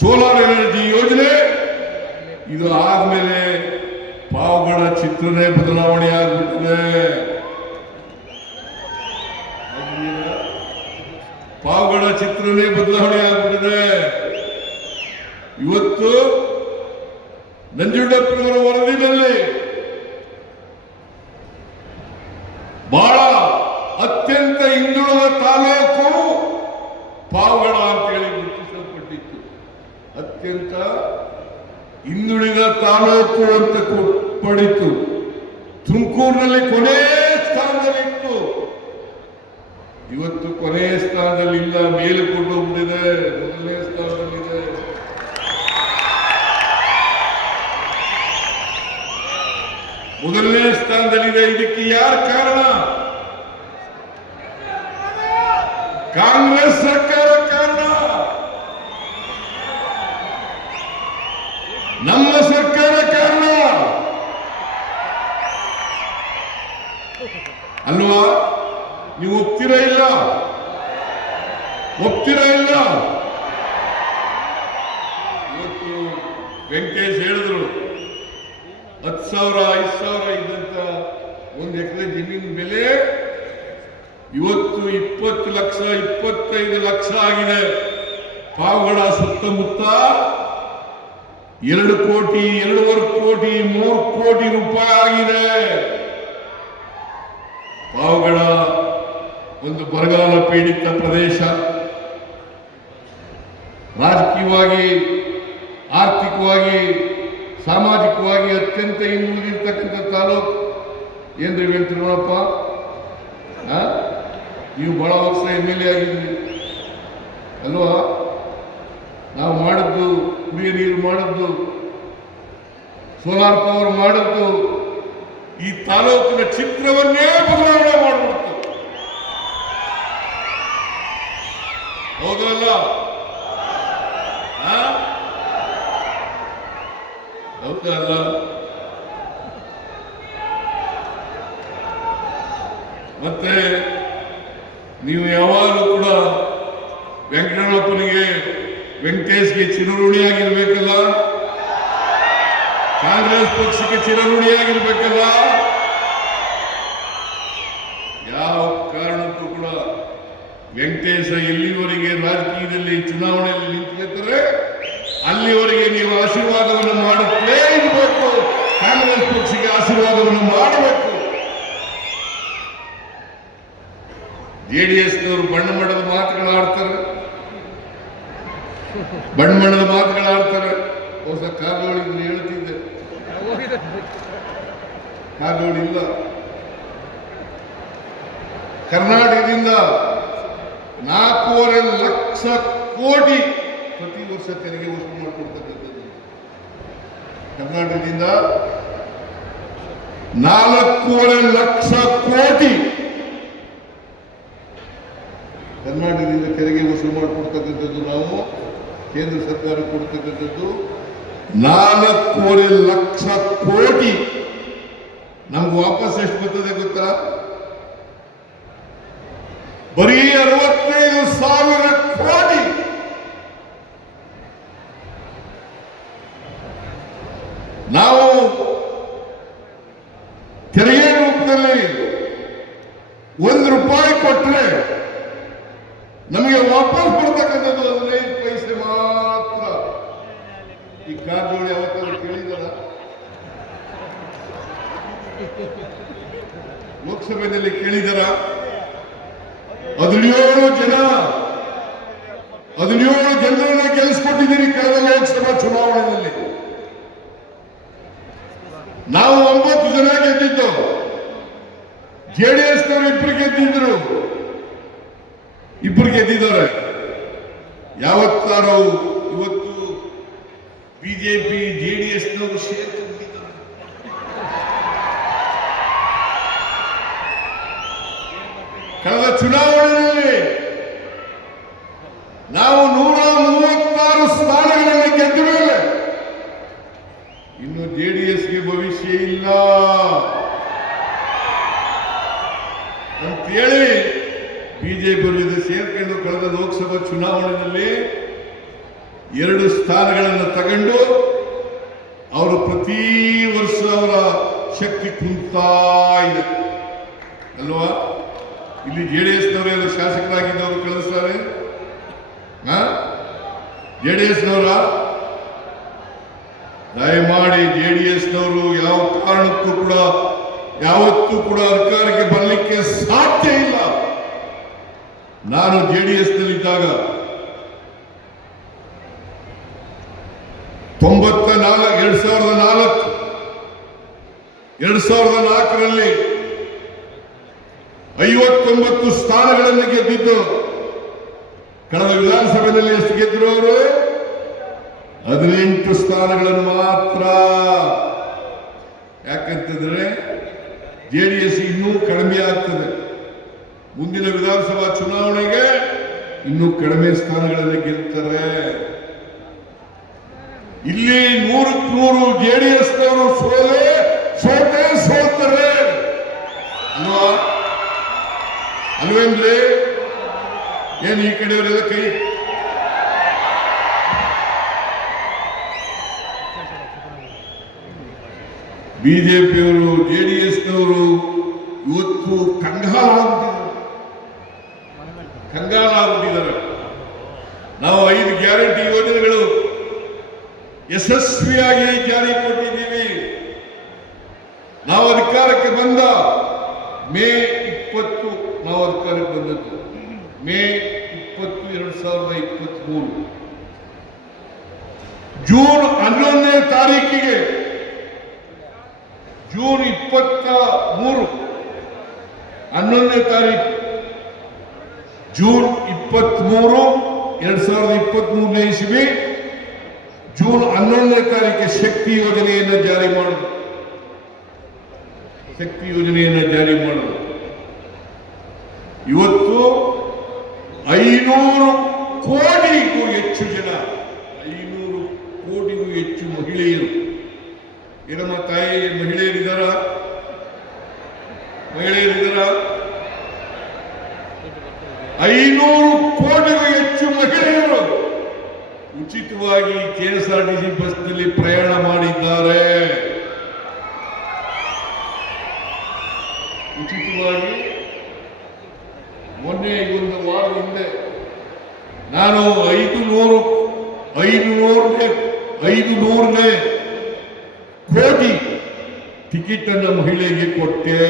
ಸೋಲಾರ್ ಎನರ್ಜಿ ಯೋಜನೆ ಇದು ಆದ್ಮೇಲೆ ಪಾವಗಡ ಚಿತ್ರನೇ ಬದಲಾವಣೆ ಆಗ್ಬಿಟ್ಟಿದೆ. ಪಾವಗಡ ಚಿತ್ರನೇ ಬದಲಾವಣೆ ಆಗ್ಬಿಟ್ಟಿದೆ. ಇವತ್ತು ನಂಜುಂಡಪ್ಪನವರ ವರದಿನಲ್ಲಿ ಬಹಳ ಅತ್ಯಂತ ಹಿಂದುಳಿದ ತಾಲೂಕು ಪಾವಗಡ ಅಂತೇಳಿ ಗುರುತಿಸಲ್ಪಟ್ಟಿತ್ತು. ಅತ್ಯಂತ ಹಿಂದುಳಿದ ತಾಲೂಕು ಅಂತ ಪಡಿತು. ತುಮಕೂರಿನಲ್ಲಿ ಕೊನೆ ಸ್ಥಾನದಲ್ಲಿತ್ತು. ಇವತ್ತು ಕೊನೆಯ ಸ್ಥಾನದಲ್ಲಿ ಇಲ್ಲ, ಮೇಲೆ ಕೊಂಡು ಹೋಗ್ಬಿಟ್ಟಿದೆ, ಮೊದಲನೇ ಸ್ಥಾನದಲ್ಲಿದೆ. ಮೊದಲನೇ ಸ್ಥಾನದಲ್ಲಿದೆ. ಇದಕ್ಕೆ ಯಾರು ಕಾರಣ? ಕಾಂಗ್ರೆಸ್ ಸರ್ಕಾರ ಕಾರಣ. ನಮ್ಮ ಸರ್ಕಾರ ಕಾರಣ ಅಲ್ವಾ? ನೀವು ಒಪ್ತೀರಾ ಇಲ್ಲ? ಒಪ್ತೀರಾ ಇಲ್ಲ? ಇವತ್ತು ವೆಂಕಟೇಶ್ ಹೇಳಿದ್ರು 10,000 5,000 ಇದ್ದಂತ 1 ಎಕರೆ ಜಮೀನು ಬೆಲೆ ಇವತ್ತು 20 ಲಕ್ಷ 25 ಲಕ್ಷ ಆಗಿದೆ. ಪಾವಗಡ ಸುತ್ತಮುತ್ತ 2 ಕೋಟಿ 2.5 ಕೋಟಿ 3 ಕೋಟಿ ರೂಪಾಯಿ ಆಗಿದೆ. ಪಾವಗಡ ಒಂದು ಬರಗಾಲ ಪೀಡಿತ ಪ್ರದೇಶ, ರಾಜಕೀಯವಾಗಿ ಆರ್ಥಿಕವಾಗಿ ಸಾಮಾಜಿಕವಾಗಿ ಅತ್ಯಂತ ಹಿಂದುಳಿದಿರ್ತಕ್ಕಂಥ ತಾಲೂಕು. ಏನ್ರಿ ವೆಂಕಟರಮಣಪ್ಪ, ನೀವು ಬಹಳ ವರ್ಷ MLA ಆಗಿದ್ರಿ ಅಲ್ವಾ? ನಾವು ಮಾಡಿದ್ದು ಕುಡಿಯ ನೀರು ಮಾಡಿದ್ದು, ಸೋಲಾರ್ ಪವರ್ ಮಾಡಿದ್ದು ಈ ತಾಲೂಕಿನ ಚಿತ್ರವನ್ನೇ ಬದಲಾವಣೆ ಮಾಡಿಬಿಡ್ತು. ಹೌದಲ್ಲ? ಹೌದಲ್ಲ? ಮತ್ತೆ ನೀವು ಯಾವಾಗಲೂ ಕೂಡ ವೆಂಕಟರಮಣಪ್ಪನಿಗೆ ವೆಂಕಟೇಶ್ಗೆ ಚಿರಋಣಿಯಾಗಿರ್ಬೇಕಲ್ಲ, ಕಾಂಗ್ರೆಸ್ ಪಕ್ಷಕ್ಕೆ ಚಿರಋಣಿಯಾಗಿರ್ಬೇಕಲ್ಲ. ಯಾವ ಕಾರಣಕ್ಕೂ ಕೂಡ ವೆಂಕಟೇಶ ಎಲ್ಲಿವರೆಗೆ ರಾಜಕೀಯದಲ್ಲಿ ಚುನಾವಣೆಯಲ್ಲಿ ನಿಂತಿರ್ತಾರೆ ಅಲ್ಲಿವರೆಗೆ ನೀವು ಆಶೀರ್ವಾದವನ್ನು ಮಾಡುತ್ತಲೇ ಇರಬೇಕು. ಕಾಂಗ್ರೆಸ್ ಪಕ್ಷಕ್ಕೆ ಆಶೀರ್ವಾದವನ್ನು ಮಾಡಬೇಕು. JDSನವರು ಬಣ್ಣದ ಮಾತುಗಳಾಡ್ತಾರೆ, ಬಣ್ಣದ ಮಾತುಗಳಾಡ್ತಾರೆ. ಹೊಸ ಕಾರವಾಳಿದ್ರು ಹೇಳ್ತಿದ್ದೆ, ಕಾರವಾಳಿ ಇಲ್ಲ. ಕರ್ನಾಟಕದಿಂದ 4.5 ಲಕ್ಷ ಕೋಟಿ ಪ್ರತಿ ವರ್ಷ ತೆರಿಗೆ ವಸೂಲು ಮಾಡಿಕೊಡ್ತಕ್ಕಂಥದ್ದು. ಕರ್ನಾಟಕದಿಂದ 4.5 ಲಕ್ಷ ಕೋಟಿ ಕರ್ನಾಟಕದಿಂದ ತೆರಿಗೆ ವಸೂಲು ಮಾಡಿಕೊಡ್ತಕ್ಕಂಥದ್ದು. ನಾವು ಕೇಂದ್ರ ಸರ್ಕಾರ ಕೊಡ್ತಕ್ಕಂಥದ್ದು 4.5 ಲಕ್ಷ ಕೋಟಿ. ನಮ್ಗೆ ವಾಪಸ್ ಎಷ್ಟು ಬರ್ತದೆ ಗೊತ್ತಾ? ಬರೀ 65,000 ಕೋಟಿ. ನಾವು ತೆರಿಗೆ ರೂಪದಲ್ಲಿ 1 ರೂಪಾಯಿ ಕೊಟ್ಟರೆ ನಮಗೆ ವಾಪಸ್ ಬರ್ತಕ್ಕಂಥದ್ದು 15 ಪೈಸೆ ಮಾತ್ರ. ಈ ಕಾರಜೋಳಿ ಯಾವತ್ತಾದ್ರೂ ಕೇಳಿದಾರ? ಲೋಕಸಭೆಯಲ್ಲಿ ಕೇಳಿದಾರ? 17 ಜನರನ್ನ ಗೆಲ್ಲಿಸ್ಕೊಟ್ಟಿದ್ದೀರಿ ಕಳೆದ ಲೋಕಸಭಾ ಚುನಾವಣೆಯಲ್ಲಿ. ನಾವು 9 ಜನ ಗೆದ್ದಿದ್ದು, JDSನವರು 2 ಗೆದ್ದಿದ್ರು, 2 ಗೆದ್ದಿದ್ದಾರೆ. ಯಾವತ್ತಾರು ಇವತ್ತು ಬಿಜೆಪಿ JDSನವರು ಸೇರ್ಕೊಂಡಿದ್ದಾರೆ. ಕಳೆದ ಚುನಾವಣೆಯಲ್ಲಿ ನಾವು 136 ಸ್ಥಾನಗಳಲ್ಲಿ ಗೆದ್ದ ಮೇಲೆ ಇನ್ನು JDSಗೆ ಭವಿಷ್ಯ ಇಲ್ಲ ಅಂತೇಳಿ ಬಿಜೆಪಿ ಜೊತೆ ಸೇರ್ಕೊಂಡು ಕಳೆದ ಲೋಕಸಭಾ ಚುನಾವಣೆಯಲ್ಲಿ 2 ಸ್ಥಾನಗಳನ್ನು ತಗೊಂಡು ಅವರು ಪ್ರತಿ ವರ್ಷ ಅವರ ಶಕ್ತಿ ಕುಂತಾ ಇದೆ ಅಲ್ವಾ? ಇಲ್ಲಿ JDSನವರು ಶಾಸಕರಾಗಿದ್ದವರು ಕಳಿಸ್ತಾರೆ. JDSನವರ ದಯಮಾಡಿ JDSನವರು ಯಾವ ಕಾರಣಕ್ಕೂ ಕೂಡ ಯಾವತ್ತೂ ಕೂಡ ಅಧಿಕಾರಕ್ಕೆ ಬರಲಿಕ್ಕೆ ಸಾಧ್ಯ ಇಲ್ಲ. ನಾನು JDSನಲ್ಲಿದ್ದಾಗ 2004ರಲ್ಲಿ 59 ಸ್ಥಾನಗಳನ್ನು ಗೆದ್ದಿದ್ದು. ಕಳೆದ ವಿಧಾನಸಭೆಯಲ್ಲಿ ಎಷ್ಟು ಗೆದ್ದರು ಅವರು? 18 ಸ್ಥಾನಗಳನ್ನು ಮಾತ್ರ. ಯಾಕಂತಂದ್ರೆ ಜೆಡಿಎಸ್ ಇನ್ನೂ ಕಡಿಮೆ ಆಗ್ತದೆ. ಮುಂದಿನ ವಿಧಾನಸಭಾ ಚುನಾವಣೆಗೆ ಇನ್ನೂ ಕಡಿಮೆ ಸ್ಥಾನಗಳನ್ನು ಗೆಲ್ತಾರೆ. ಇಲ್ಲಿ 100ಕ್ಕೆ 100 ಜೆಡಿಎಸ್ನವರು ಸೋಲ್ತಾರೆ ಅಲ್ವೇನ್ರಿ? ಏನು ಈ ಕಡೆಯವರೆಲ್ಲ ಕೈ ಬಿಜೆಪಿಯವರು ಜೆಡಿಎಸ್ನವರು ಇವತ್ತು ಕಂಗಾಲಾಗ್ಬಿಟ್ಟಿದ್ದಾರೆ. ನಾವು 5 ಗ್ಯಾರಂಟಿ ಯೋಜನೆಗಳು ಯಶಸ್ವಿಯಾಗಿ ಜಾರಿ ಕೊಟ್ಟಿದ್ದೀವಿ. ನಾವು ಅಧಿಕಾರಕ್ಕೆ ಬಂದ ಮೇ 20 ನಾವು ಅಧಿಕಾರಕ್ಕೆ ಬಂದದ್ದು ಮೇ 20, 2023. ಜೂನ್ 11ನೇ ತಾರೀಕಿಗೆ ಜೂನ್ 23 11ನೇ ತಾರೀಕು ಜೂನ್ 23, 2023ನೇ ಇಸವಿ ಜೂನ್ 11ನೇ ತಾರೀಕಿಗೆ ಶಕ್ತಿ ಯೋಜನೆಯನ್ನು ಜಾರಿ ಮಾಡೋದು. ಇವತ್ತು 500 ಕೋಟಿಗೂ ಹೆಚ್ಚು ಜನ, 500 ಕೋಟಿಗೂ ಹೆಚ್ಚು ಮಹಿಳೆಯರು, ಏನಮ್ಮ ತಾಯಿ ಮಹಿಳೆಯರಿದ್ದಾರ 500 ಕೋಟಿಗೂ ಹೆಚ್ಚು ಮಹಿಳೆಯರು ಉಚಿತವಾಗಿ KSRTC ಬಸ್ನಲ್ಲಿ ಪ್ರಯಾಣ ಮಾಡಿದ್ದಾರೆ. ಉಚಿತವಾಗಿ. ಮೊನ್ನೆ ಒಂದು ವಾರದ ಹಿಂದೆ ನಾನು 500ನೇ ಕೋಟಿ ಟಿಕೆಟ್ ಅನ್ನು ಮಹಿಳೆಗೆ ಕೊಟ್ಟೆ.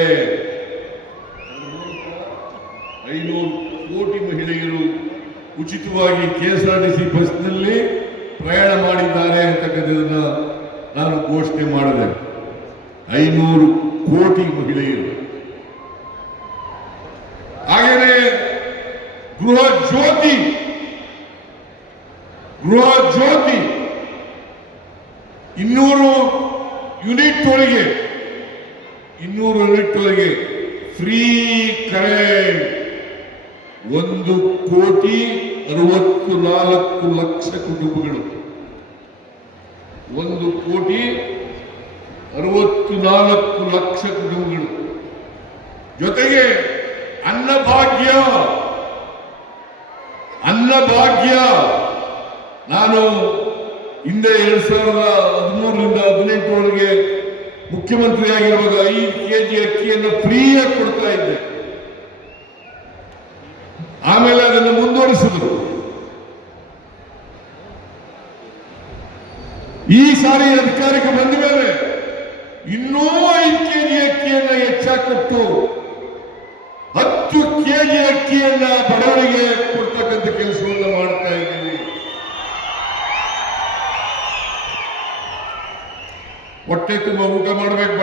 500 ಕೋಟಿ ಮಹಿಳೆಯರು ಉಚಿತವಾಗಿ KSRTC ಬಸ್ನಲ್ಲಿ ಪ್ರಯಾಣ ಮಾಡಿದ್ದಾರೆ ಅಂತಕ್ಕಂಥದ್ದನ್ನು ನಾನು ಘೋಷಣೆ ಮಾಡಿದೆ. 500 ಕೋಟಿ ಮಹಿಳೆಯರು. ಹಾಗೆಯೇ ಗೃಹ ಜ್ಯೋತಿ 200 ಯೂನಿಟ್ ಒಳಗೆ ಫ್ರೀ ಕರೆಂಟ್. 1,64,00,000 ಕುಟುಂಬಗಳು, 1,64,00,000 ಕುಟುಂಬಗಳು. ಜೊತೆಗೆ ಅನ್ನಭಾಗ್ಯ ನಾನು ಹಿಂದೆ 2013ರಿಂದ 2018 ಮುಖ್ಯಮಂತ್ರಿ ಆಗಿರುವಾಗ 5 kg ಅಕ್ಕಿಯನ್ನು ಫ್ರೀಯಾಗಿ ಕೊಡ್ತಾ ಇದ್ದೆ. ಆಮೇಲೆ ಅದನ್ನು ಮುಂದುವರಿಸಿದ್ರು. ಈ ಸಾರಿ ಅಧಿಕಾರಕ್ಕೆ ಬಂದ ಮೇಲೆ ಇನ್ನೂ 5 kg ಅಕ್ಕಿಯನ್ನು ಹೆಚ್ಚಾಗಿ ಕೊಟ್ಟು 10 kg ಅಕ್ಕಿಯನ್ನ ಬಡವರಿಗೆ ಕೊಡ್ತಕ್ಕಂಥ ಕೆಲಸವನ್ನು ಮಾಡ್ತಾ ಇದ್ದೀವಿ. ಹೊಟ್ಟೆ ತುಂಬ ಊಟ ಮಾಡಬೇಕು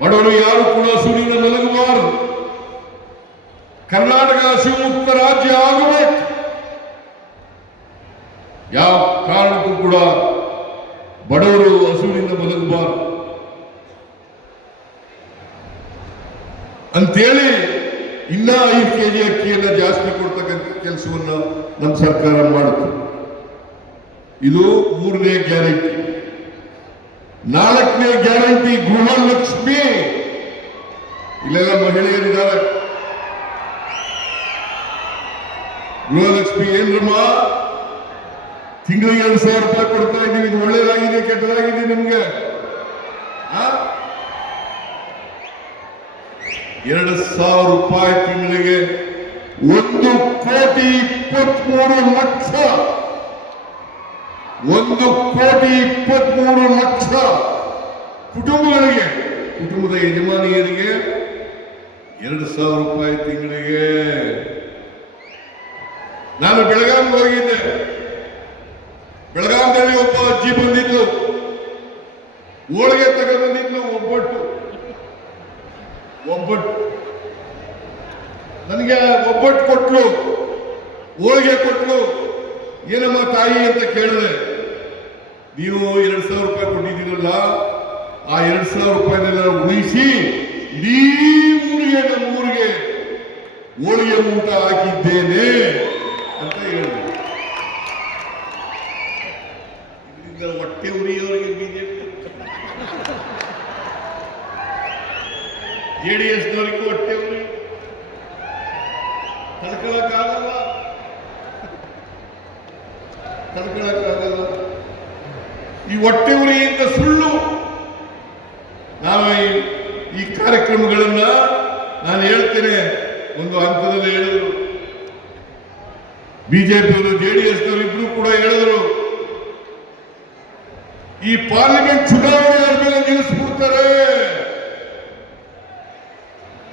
ಬಡವರು ಯಾರು ಕೂಡ ಹಸುವಿನಿಂದ ಮಲಗಬಾರದು. ಕರ್ನಾಟಕ ಹಸಿವು ರಾಜ್ಯ ಆಗಬೇಕು. ಯಾವ ಕಾರಣಕ್ಕೂ ಕೂಡ ಬಡವರು ಹಸುವಿನಿಂದ ಮಲಗಬಾರದು ಅಂತೇಳಿ ಇನ್ನ 5 kg ಅಕ್ಕಿಯನ್ನು ಜಾಸ್ತಿ ಕೊಡ್ತಕ್ಕಂಥ ಕೆಲಸವನ್ನು ನಮ್ಮ ಸರ್ಕಾರ ಮಾಡುತ್ತೆ. ಇದು 3ನೇ ಗ್ಯಾರಂಟಿ. 4ನೇ ಗ್ಯಾರಂಟಿ ಗೃಹಲಕ್ಷ್ಮಿ. ಇಲ್ಲೆಲ್ಲ ಮಹಿಳೆಯರಿದ್ದಾರೆ. ಗೃಹಲಕ್ಷ್ಮಿ ಏನ್ರಮ್ಮ? ತಿಂಗಳಿಗೆ 2,000 ರೂಪಾಯಿ ಕೊಡ್ತಾ ಇದ್ದೀವಿ. ಇದು ಒಳ್ಳೇದಾಗಿದೆ ಕೆಟ್ಟದಾಗಿದೆ ನಿಮ್ಗೆ? 2,000 ರೂಪಾಯಿ ತಿಂಗಳಿಗೆ 1,23,00,000 1,23,00,000 ಕುಟುಂಬಗಳಿಗೆ, ಕುಟುಂಬದ ಯಜಮಾನಿಯರಿಗೆ 2,000 ರೂಪಾಯಿ ತಿಂಗಳಿಗೆ. ನಾನು ಬೆಳಗಾವಿಗೆ ಹೋಗಿದ್ದೆ. ಬೆಳಗಾವಿಯಲ್ಲಿ ಒಬ್ಬ ಅಜ್ಜಿ ಬಂದಿದ್ಲು, ಹೋಳಿಗೆ ತಗೊಂಡ್ಬಂದಿದ್ಲು, ಒಬ್ಬಟ್ಟು. ಒಬ್ಬಟ್ಟು ನನಗೆ ಒಬ್ಬಟ್ಟು ಕೊಟ್ಲು, ಹೋಳಿಗೆ ಕೊಟ್ಲು. ಏನಮ್ಮ ತಾಯಿ ಅಂತ ಕೇಳಿದೆ. ನೀವು 2,000 ರೂಪಾಯಿ ಕೊಟ್ಟಿದ್ದೀರಲ್ಲ, ಆ 2,000 ರೂಪಾಯಿನೆಲ್ಲ ಉಳಿಸಿ ಇಡೀ ಊರಿಗೆ, ನಮ್ಮ ಊರಿಗೆ ಹೋಳಿಗೆ ಊಟ ಹಾಕಿದ್ದೇನೆ ಅಂತ ಹೇಳಿದೆ. ಇದರಿಂದ ಹೊಟ್ಟೆ ಉರಿಯವರಿಗೆ ಬಿಜೆಪಿ, JDS-ನವರಿಗೂ ಹೊಟ್ಟೆ ಉರಿ ತಡ್ಕೊಳಕ್ಕಾಗಲ್ಲ. ಈ ಹೊಟ್ಟೆ ಉರಿಯಿಂದ ಸುಳ್ಳು. ನಾವು ಈ ಕಾರ್ಯಕ್ರಮಗಳನ್ನ ನಾನು ಹೇಳ್ತೇನೆ. ಒಂದು ಹಂತದಲ್ಲಿ ಹೇಳಿದ್ರು, ಬಿಜೆಪಿಯವರು JDS-ನವರು ಇಬ್ರು ಕೂಡ ಹೇಳಿದ್ರು, ಈ ಪಾರ್ಲಿಮೆಂಟ್ ಚುನಾವಣೆ ಮೇಲೆ ನಿಲ್ಲಿಸ್ಬಿಡ್ತಾರೆ.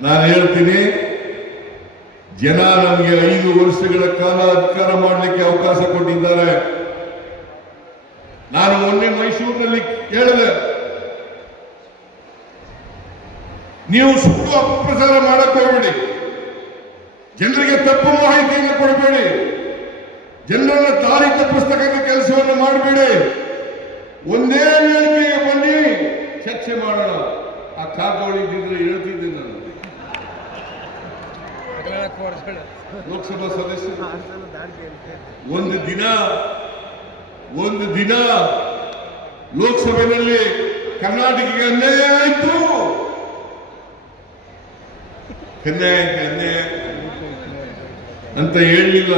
ನಾನು ಹೇಳ್ತೀನಿ, ಜನ ನಮಗೆ 5 ವರ್ಷಗಳ ಕಾಲ ಅಧಿಕಾರ ಮಾಡಲಿಕ್ಕೆ ಅವಕಾಶ ಕೊಟ್ಟಿದ್ದಾರೆ. ನಾನು ಮೊನ್ನೆ ಮೈಸೂರಿನಲ್ಲಿ ಹೇಳಿದೆ, ನೀವು ಸುಳ್ಳು ಅಪಪ್ರಚಾರ ಮಾಡಕ್ಕೆ ಹೋಗಬೇಡಿ, ಜನರಿಗೆ ತಪ್ಪು ಮಾಹಿತಿಯನ್ನು ಕೊಡಬೇಡಿ, ಜನರನ್ನ ದಾರಿ ತಪ್ಪಿಸ್ತಕ್ಕಂಥ ಕೆಲಸವನ್ನು ಮಾಡಬೇಡಿ. ಒಂದೇ ವೇದಿಕೆಗೆ ಬನ್ನಿ, ಚರ್ಚೆ ಮಾಡೋಣ. ಆ ಕಾಗೋಳಿ ಇದ್ದಿದ್ರೆ ಹೇಳ್ತಿದ್ದೆ ನಾನು. ಲೋಕಸಭಾ ಸದಸ್ಯರು ಒಂದು ದಿನ ಲೋಕಸಭೆಯಲ್ಲಿ ಕರ್ನಾಟಕಕ್ಕೆ ಅನ್ಯಾಯ ಆಯಿತು, ಅನ್ಯಾಯ ಅಂತ ಹೇಳಲಿಲ್ಲ.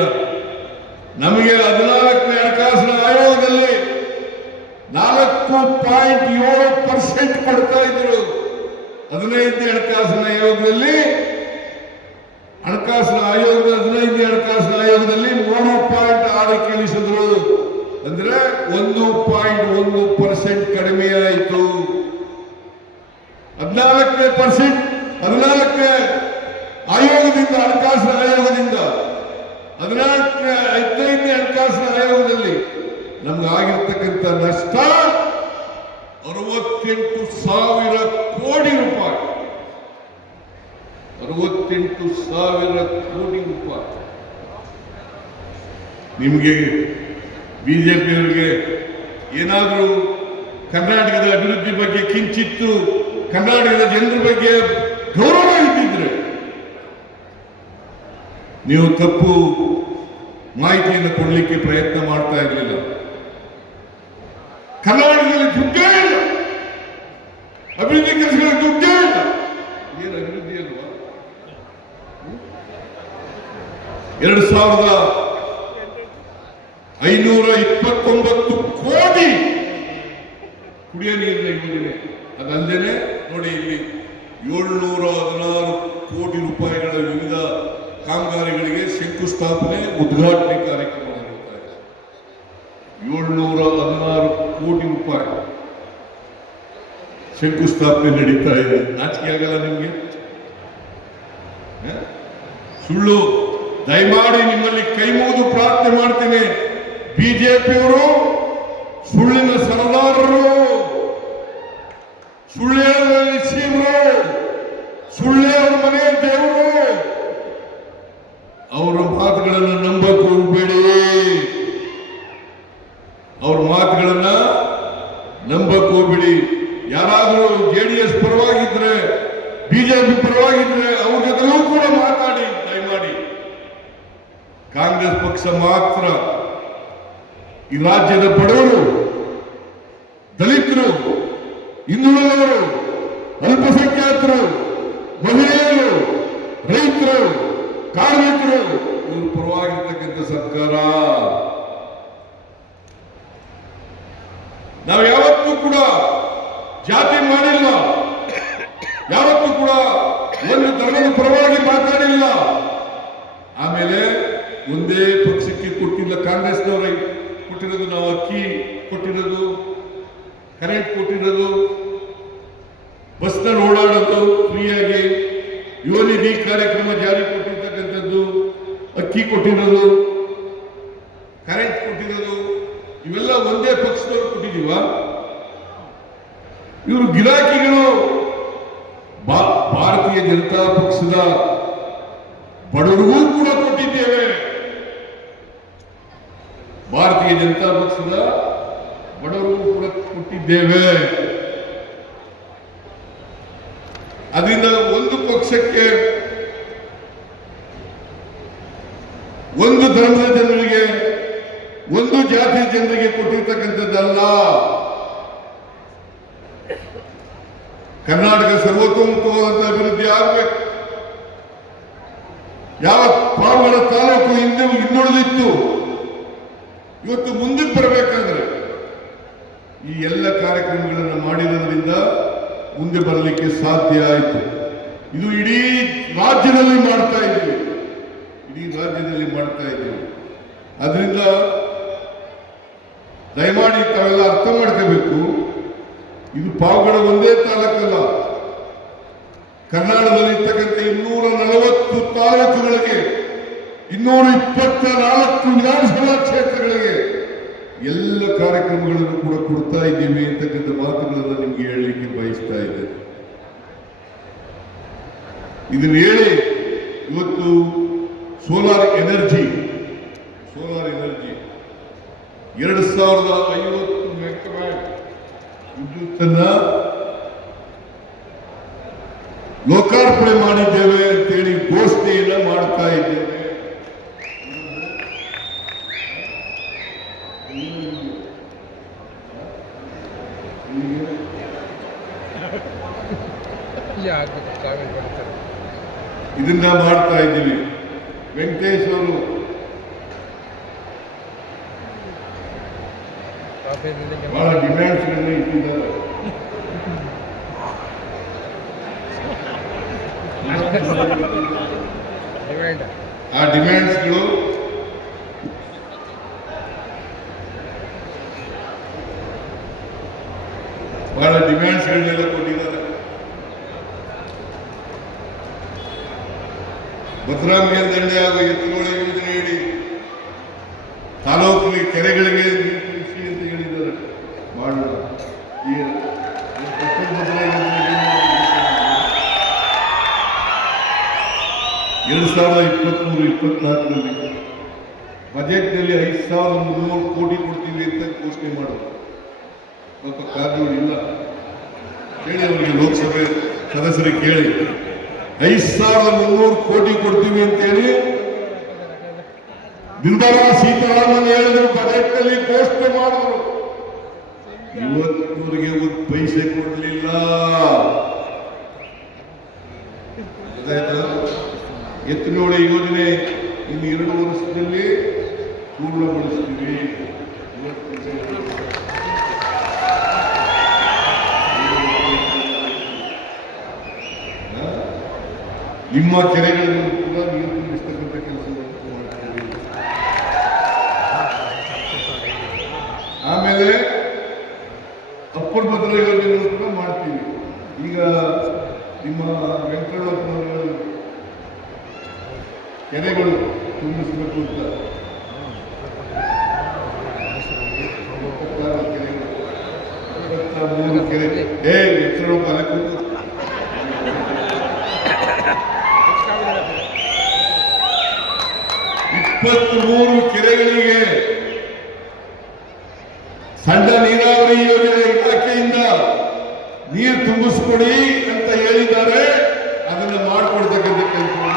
ನಮಗೆ 14ನೇ ಹಣಕಾಸಿನ ಆಯೋಗದಲ್ಲಿ 4.7% ಕೊಡ್ತಾ ಇದ್ರು. 15ನೇ ಹಣಕಾಸಿನ ಆಯೋಗದಲ್ಲಿ 15ನೇ ಹಣಕಾಸಿನ ಆಯೋಗದಲ್ಲಿ 3.6 ಇಳಿಸಿದ್ರು. ಅಂದ್ರೆ 1.1% ಕಡಿಮೆ ಆಯಿತು. 14ನೇ ಆಯೋಗದಿಂದ, ಹಣಕಾಸಿನ ಆಯೋಗದಿಂದ 15ನೇ ಹಣಕಾಸಿನ ಆಯೋಗದಲ್ಲಿ ನಮ್ಗೆ ಆಗಿರ್ತಕ್ಕಂಥ ನಷ್ಟ 68,000 ಕೋಟಿ ರೂಪಾಯಿ. 68,000 ಕೋಟಿ ರೂಪಾಯಿ. ನಿಮಗೆ ಬಿಜೆಪಿಯವರಿಗೆ ಏನಾದರೂ ಕರ್ನಾಟಕದ ಅಭಿವೃದ್ಧಿ ಬಗ್ಗೆ ಕಿಂಚಿತ್ತು ಕರ್ನಾಟಕದ ಜನರ ಬಗ್ಗೆ ಗೌರವ ಇದ್ದಿದ್ರೆ ನೀವು ತಪ್ಪು ಮಾಹಿತಿಯನ್ನು ಕೊಡಲಿಕ್ಕೆ ಪ್ರಯತ್ನ ಮಾಡ್ತಾ ಇರಲಿಲ್ಲ. ಕರ್ನಾಟಕದಲ್ಲಿ ದುಡ್ಡೇ ಇಲ್ಲ, ಅಭಿವೃದ್ಧಿ ಕೆಲಸಗಳ ದುಡ್ಡೇ ಇಲ್ಲ. ಏನು ಅಭಿವೃದ್ಧಿ ಅಲ್ವಾ? 2,529 ಕೋಟಿ ಕುಡಿಯೋ ನೀರಿನ ಯೋಜನೆ. ಅದಲ್ಲದೆ ನೋಡಿ, ಇಲ್ಲಿ 716 ಕೋಟಿ ರೂಪಾಯಿಗಳ ವಿವಿಧ ಕಾಮಗಾರಿಗಳಿಗೆ ಶಂಕುಸ್ಥಾಪನೆ, ಉದ್ಘಾಟನೆ ಕಾರ್ಯಕ್ರಮ ನಡೀತಾ ಇದೆ. 716 ಕೋಟಿ ರೂಪಾಯಿ ಶಂಕುಸ್ಥಾಪನೆ ನಡೀತಾ ಇದೆ. ನಾಚಿಕೆ ಆಗಲ್ಲ ನಿಮಗೆ? ಸುಳ್ಳು. ದಯಮಾಡಿ ನಿಮ್ಮಲ್ಲಿ ಕೈ ಮುಗಿದು ಪ್ರಾರ್ಥನೆ ಮಾಡ್ತೇನೆ, ಬಿಜೆಪಿಯವರು ಸುಳ್ಳಿನ ಸರದಾರರು, ಸುಳ್ಳೇ ಸೀಮರು, ಸುಳ್ಳೇ ಅವರ ಮನೆಯ ದೇವರು. ಅವರ ಮಾತುಗಳನ್ನು ನಂಬಕ್ಕೆ ಹೋಗಬೇಡಿ. ಅವ್ರ ಮಾತುಗಳನ್ನ ನಂಬಕ್ಕೆ ಹೋಗ್ಬೇಡಿ. ಯಾರಾದರೂ JDS ಪರವಾಗಿದ್ರೆ, ಬಿಜೆಪಿ ಪರವಾಗಿದ್ರೆ ಅವ್ರ ಜೊತೆಲೂ ಕೂಡ ಮಾತಾಡಿ ದಯಮಾಡಿ. ಕಾಂಗ್ರೆಸ್ ಪಕ್ಷ ಮಾತ್ರ ಈ ರಾಜ್ಯದ ಬಡವರು, ದಲಿತರು, ಹಿಂದುಳಿದವರು, ಅಲ್ಪಸಂಖ್ಯಾತರು, ಮಹಿಳೆಯರು, ರೈತರು, ಕಾರ್ಮಿಕರು ಇವರು ಪರವಾಗಿರ್ತಕ್ಕಂಥ ಸರ್ಕಾರ. ನಾವು ಯಾವತ್ತೂ ಕೂಡ ಜಾತಿ ಮಾಡಿಲ್ಲ, ಯಾವತ್ತೂ ಕೂಡ ಒಂದು ಧರ್ಮದ ಪರವಾಗಿ ಮಾತಾಡಿಲ್ಲ. ಆಮೇಲೆ ಒಂದೇ ಪಕ್ಷಕ್ಕೆ ಕೊಟ್ಟಿಲ್ಲ. ಕಾಂಗ್ರೆಸ್ನವರ ಕೊಟ್ಟಿರೋದು ನಾವು ಅಕ್ಕಿ ಕೊಟ್ಟಿರೋದು, ಕರೆಂಟ್ ಕೊಟ್ಟಿರೋದು, ಬಸ್ನಲ್ಲಿ ಓಡಾಡೋದು ಫ್ರೀಯಾಗಿ, ಯುವ ನಿಧಿ ಕಾರ್ಯಕ್ರಮ ಜಾರಿ ಕೊಟ್ಟಿರ್ತಕ್ಕಂಥದ್ದು, ಅಕ್ಕಿ ಕೊಟ್ಟಿರೋದು, ಕರೆಂಟ್ ಕೊಟ್ಟಿರೋದು, ಇವೆಲ್ಲ ಒಂದೇ ಪಕ್ಷದವರು ಕೊಟ್ಟಿದೀವ? ಇವರು ಗಿರಾಕಿಗಳು ಭಾರತೀಯ ಭಾರತೀಯ ಜನತಾ ಪಕ್ಷದ ಬಡವರಿಗೂ ಕೂಡ ಕೊಟ್ಟಿದ್ದೇವೆ. ಭಾರತೀಯ ಜನತಾ ಪಕ್ಷದ ಬಡವರಿಗೂ ಕೂಡ ಕೊಟ್ಟಿದ್ದೇವೆ. ಅದರಿಂದ ಒಂದು ಪಕ್ಷಕ್ಕೆ, ಒಂದು ಧರ್ಮದ ಜನರಿಗೆ, ಒಂದು ಜಾತಿಯ ಜನರಿಗೆ ಕೊಟ್ಟಿರ್ತಕ್ಕಂಥದ್ದಲ್ಲ. ಕರ್ನಾಟಕ ಸರ್ವತೋಮುಖವಾದಂತಹ ಅಭಿವೃದ್ಧಿ ಆಗಬೇಕು. ಯಾವ ಪಾವಗಡ ತಾಲೂಕು ಇನ್ನುಳಿದಿತ್ತು, ಇವತ್ತು ಮುಂದಕ್ಕೆ ಬರಬೇಕಾದ್ರೆ ಈ ಎಲ್ಲ ಕಾರ್ಯಕ್ರಮಗಳನ್ನು ಮಾಡಿರೋದ್ರಿಂದ ಮುಂದೆ ಬರಲಿಕ್ಕೆ ಸಾಧ್ಯ ಆಯಿತು. ಇದು ಇಡೀ ರಾಜ್ಯದಲ್ಲಿ ಮಾಡ್ತಾ ಇದ್ದೀವಿ, ಇಡೀ ರಾಜ್ಯದಲ್ಲಿ ಮಾಡ್ತಾ ಇದ್ದೀವಿ. ಅದರಿಂದ ದಯಮಾಡಿ ತಾವೆಲ್ಲ ಅರ್ಥ ಮಾಡ್ಕೋಬೇಕು. ಇದು ಪಾವಗಡ ಒಂದೇ ತಾಲೂಕಲ್ಲ, ಕರ್ನಾಟಕದಲ್ಲಿ ಇರ್ತಕ್ಕಂಥ 240 ತಾಲೂಕುಗಳಿಗೆ, 224 ವಿಧಾನಸಭಾ ಕ್ಷೇತ್ರಗಳಿಗೆ ಎಲ್ಲ ಕಾರ್ಯಕ್ರಮಗಳನ್ನು ಕೂಡ ಕೊಡ್ತಾ ಇದ್ದೀವಿ ಅಂತಕ್ಕಂಥ ಮಾತುಗಳನ್ನು ನಿಮ್ಗೆ ಹೇಳಲಿಕ್ಕೆ ಬಯಸ್ತಾ ಇದ್ದೇನೆ. ಇದನ್ನು ಹೇಳಿ ಇವತ್ತು ಸೋಲಾರ್ ಎನರ್ಜಿ 2050 ಮೆಗಾವ್ಯಾಟ್ ವಿದ್ಯುತ್ತನ್ನ ಲೋಕಾರ್ಪಣೆ ಮಾಡಿದ್ದೇವೆ ಅಂತೇಳಿ ಘೋಷಣೆಯನ್ನ ಮಾಡ್ತಾ ಇದ್ದೇವೆ. ಇದನ್ನ ಮಾಡ್ತಾ ಇದ್ದೀವಿ. ವೆಂಕಟೇಶ್ ಅವರು ಬಹಳ ಡಿಮ್ಯಾಂಡ್ಸ್ ಇಟ್ಟಿದ್ದಾರೆ. ಆ ಡಿಮ್ಯಾಂಡ್ಸ್ಗಳು ಬಹಳ ಡಿಮ್ಯಾಂಡ್ಸ್ಗಳನ್ನೆಲ್ಲ ಕೊಟ್ಟಿದ್ದಾರೆ. ಭದ್ರಾ ಮೇಲ್ದಂಡೆ ಹಾಗೂ ಎತ್ತುಗಳ ಯೋಜನೆ ಹೇಳಿ ತಾಲೂಕಿನ ಕೆರೆಗಳಿಗೆ ನೀರು ತುಂಬಿಸಿ ಅಂತ ಹೇಳಿದ್ದಾರೆ. ಮಾಡಲ್ಲ. ಈ ಭದ್ರಾ ಯೋಜನೆ 2023-24ರಲ್ಲಿ ಬಜೆಟ್ನಲ್ಲಿ 5300 ಕೋಟಿ ಕೊಡ್ತೀವಿ ಅಂತ ಘೋಷಣೆ ಮಾಡೋದು. ಸ್ವಲ್ಪ ಕಾರಣಗಳು ಇಲ್ಲ, ಕೇಳಿ ಅವರಿಗೆ ಲೋಕಸಭೆ ಸದಸ್ಯರಿಗೆ ಕೇಳಿ. 5300 ಕೋಟಿ ಕೊಡ್ತೀವಿ ಅಂತೇಳಿ ನಿರ್ಮಲಾ ಸೀತಾರಾಮನ್ ಹೇಳಿದ್ರು, ಬಜೆಟ್ನಲ್ಲಿ ಘೋಷಣೆ ಮಾಡಿದ್ರು. ಇವತ್ತುವರೆಗೆ ಒಂದು ಪೈಸೆ ಕೊಡಲಿಲ್ಲ. ಎತ್ತಿನೋಳಿ ಯೋಜನೆ ಇನ್ನು 2 ವರ್ಷದಲ್ಲಿ ಪೂರ್ಣಗೊಳಿಸ್ತೀವಿ. ನಿಮ್ಮ ಕೆರೆಗಳನ್ನು ಕೂಡ ನೀರು ತುಂಬಿಸ್ತಕ್ಕಂಥ ಕೆಲಸವನ್ನು ಮಾಡ್ತೀವಿ. ಆಮೇಲೆ ಅಪ್ಪರ್ ಭದ್ರಾ ಯೋಜನೆಯನ್ನು ಕೂಡ ಮಾಡ್ತೀವಿ. ಈಗ ನಿಮ್ಮ ವೆಂಕಟರಮಣ ಕೆರೆಗಳು ತುಂಬಿಸಬೇಕು ಅಂತ 23 ಕೆರೆ ವೆಂಕಟರಮಣ ಅಲಕ್ಕೂರು 23 ಕೆರೆಗಳಿಗೆ ಸಣ್ಣ ನೀರಾವರಿ ಯೋಜನೆ ಇಲಾಖೆಯಿಂದ ನೀರು ತುಂಬಿಸ್ಕೊಡಿ ಅಂತ ಹೇಳಿದ್ದಾರೆ. ಅದನ್ನು ಮಾಡಿಕೊಡ್ತಕ್ಕಂಥ ಕೆಲಸವನ್ನು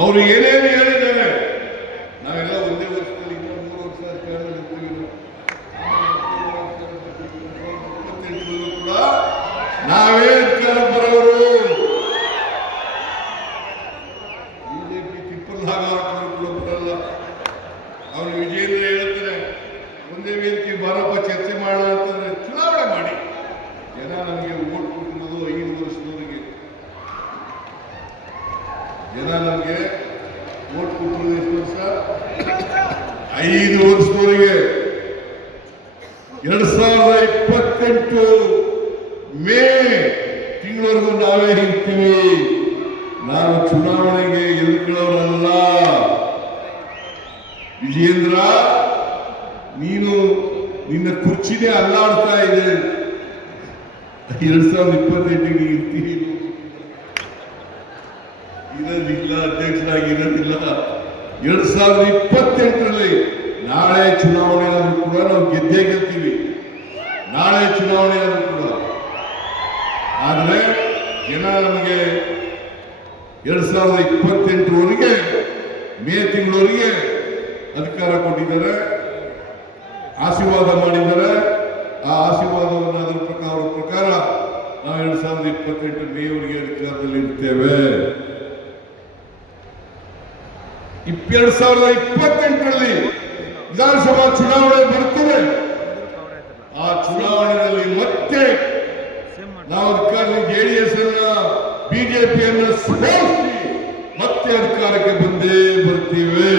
ಅವರು ಏನೇನು ಹೇಳಿದ್ದಾರೆ. ನಾವೆಲ್ಲ ಒಂದೇ ವರ್ಷದಲ್ಲಿ 3 ವರ್ಷ ಅಧಿಕಾರದಲ್ಲಿ ಇರ್ತೀವಿ. ಕೂಡ ನಾವೇ ಅಧಿಕಾರ ಬರೋರು. ಬಿಜೆಪಿ ತಿಪ್ಪಲ್ಲಾಗ ಕೂಡ ಬರಲ್ಲ. ಅವನು ವಿಜಯೇಂದ್ರ ಹೇಳ್ತಾರೆ, ಒಂದೇ ವೇದಿಕೆ ಬಾರಪ್ಪ ಚರ್ಚೆ ಮಾಡೋಣ ಅಂತಂದ್ರೆ ಚುನಾವಣೆ ಮಾಡಿ. ಜನ ನಮಗೆ ಓಟ್ ಕೊಟ್ಟಿರೋದು 5 ವರ್ಷದವರೆಗೆ. ಜನ ನಮಗೆ ಓಟ್ ಕೊಟ್ಟಿರೋದು ಎಷ್ಟು ವರ್ಷ? 5 ವರ್ಷದವರೆಗೆ. 2028 ಮೇ ತಿಂಗಳವರೆಗೂ ನಾವೇ ಇರ್ತೀವಿ. ನಾವು ಚುನಾವಣೆಗೆ ಎದುರುಕೊಳ್ಳೋರಲ್ಲ. ವಿಜಯೇಂದ್ರ, ನೀನು ನಿನ್ನ ಕುರ್ಚಿನೇ ಅಲ್ಲಾಡ್ತಾ ಇದೆ. 2028 ಇರ್ತೀವಿ ಇರೋದಿಲ್ಲ, ಅಧ್ಯಕ್ಷರಾಗಿ ಇರೋದಿಲ್ಲ. 2028ರಲ್ಲಿ ನಾಳೆ ಚುನಾವಣೆ ಆದ್ರೂ ಕೂಡ ನಾವು ಗೆದ್ದೇ ಗೆಲ್ತೀವಿ. ನಾಳೆ ಚುನಾವಣೆ ಆದ್ರೂ ಕೂಡ. ಆದ್ರೆ ಜನ ನಮಗೆ 2028ರವರೆಗೆ ಮೇ ತಿಂಗಳವರೆಗೆ ಅಧಿಕಾರ ಕೊಟ್ಟಿದ್ದಾರೆ, ಆಶೀರ್ವಾದ ಮಾಡಿದ್ದಾರೆ. ಆ ಆಶೀರ್ವಾದವನ್ನು ಅದರ ಪ್ರಕಾರ ನಾವು 2028 ಮೇವರೆಗೆ ಅಧಿಕಾರದಲ್ಲಿ ಇರ್ತೇವೆ. 2028ರಲ್ಲಿ ವಿಧಾನಸಭಾ ಚುನಾವಣೆ ಬರುತ್ತದೆ. ಆ ಚುನಾವಣೆಯಲ್ಲಿ ಮತ್ತೆ ನಾವು ಅಧಿಕಾರದಲ್ಲಿ JDS ಅನ್ನ ಬಿಜೆಪಿಯನ್ನ ಸೋಲಿಸಿ ಮತ್ತೆ ಅಧಿಕಾರಕ್ಕೆ ಬಂದೇ ಬರ್ತೀವಿ.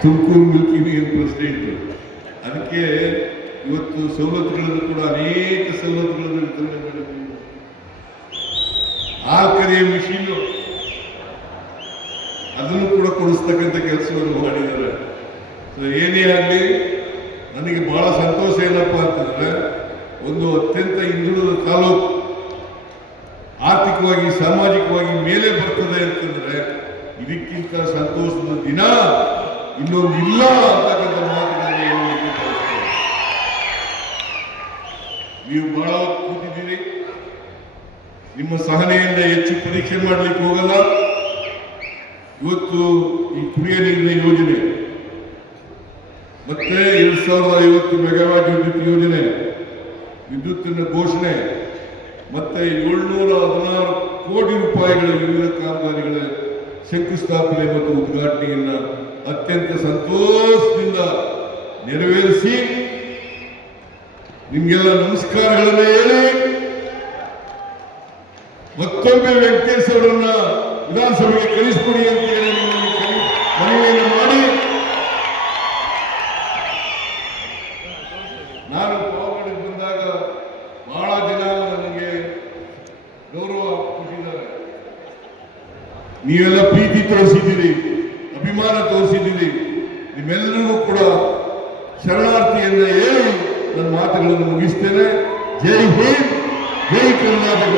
Tumakuru milk union president. ಅದಕ್ಕೆ ಇವತ್ತು ಸವಲತ್ತುಗಳನ್ನು ಕೂಡ ಅನೇಕ ಸವಲತ್ತುಗಳನ್ನು ವಿತರಣೆ ಮಾಡಿದ್ದೀವಿ. ಹಾಲು ಕರೆಯ ಮಿಷಿನ್ ಅದನ್ನು ಕೂಡ ಕೊಡಿಸ್ತಕ್ಕಂಥ ಕೆಲಸವನ್ನು ಮಾಡಿದ್ದಾರೆ. ಏನೇ ಆಗಲಿ ನನಗೆ ಬಹಳ ಸಂತೋಷ ಏನಪ್ಪ ಅಂತಂದ್ರೆ, ಒಂದು ಅತ್ಯಂತ ಹಿಂದುಳಿದ ತಾಲೂಕು ಆರ್ಥಿಕವಾಗಿ ಸಾಮಾಜಿಕವಾಗಿ ಮೇಲೆ ಬರ್ತದೆ ಅಂತಂದ್ರೆ ಇದಕ್ಕಿಂತ ಸಂತೋಷದ ದಿನ ಇನ್ನೊಂದು ಇಲ್ಲ ಅಂತಕ್ಕಂಥ ಮಾತುಗಳನ್ನು ಹೇಳಲಿಕ್ಕೆ ಬಯಸ್ತೇನೆ. ನೀವು ಬಹಳ ಕೂತಿದ್ದೀರಿ, ನಿಮ್ಮ ಸಹನೆಯಿಂದ ಹೆಚ್ಚು ಪರೀಕ್ಷೆ ಮಾಡಲಿಕ್ಕೆ ಹೋಗಲ್ಲ. ಇವತ್ತು ಈ ಕುಡಿಯ ನೀರಿನ ಯೋಜನೆ ಮತ್ತೆ 2050 ಮೆಗಾವ್ಯಾಟ್ ವಿದ್ಯುತ್ ಯೋಜನೆ, ವಿದ್ಯುತ್ತಿನ ಘೋಷಣೆ, ಮತ್ತೆ 716 ಕೋಟಿ ರೂಪಾಯಿಗಳ ವಿವಿಧ ಕಾಮಗಾರಿಗಳ ಶಂಕುಸ್ಥಾಪನೆ ಮತ್ತು ಉದ್ಘಾಟನೆಯನ್ನ ಅತ್ಯಂತ ಸಂತೋಷದಿಂದ ನೆರವೇರಿಸಿ ನಿಮ್ಗೆಲ್ಲ ನಮಸ್ಕಾರಗಳನ್ನ ಹೇಳಿ ಮತ್ತೊಮ್ಮೆ ವೆಂಕಟೇಶ್ ಅವರನ್ನ ವಿಧಾನಸಭೆಗೆ ಕಳಿಸಿಕೊಡಿ ಅಂತ ಹೇಳಿ ಮನವಿಯನ್ನು ಮಾಡಿ ನಾನು ಪಾವಗಡಕ್ಕೆ ಬಂದಾಗ ಬಹಳ ಜನ ನನಗೆ ಗೌರವ ಕೊಟ್ಟಿದ್ದಾರೆ. ನೀವೆಲ್ಲ ಪ್ರೀತಿ ತೋರಿಸಿದ್ದೀರಿ, ಅಭಿಮಾನ ತೋರಿಸಿದ್ದೀರಿ. ನಿಮ್ಮೆಲ್ಲರಿಗೂ ಕೂಡ ಶರಣಾರ್ಥಿಯನ್ನ ಹೇಳಿ ನನ್ನ ಮಾತುಗಳನ್ನು ಮುಗಿಸ್ತೇನೆ. ಜೈ ಹಿಂದ್, ಜೈ ಕರ್ನಾಟಕ.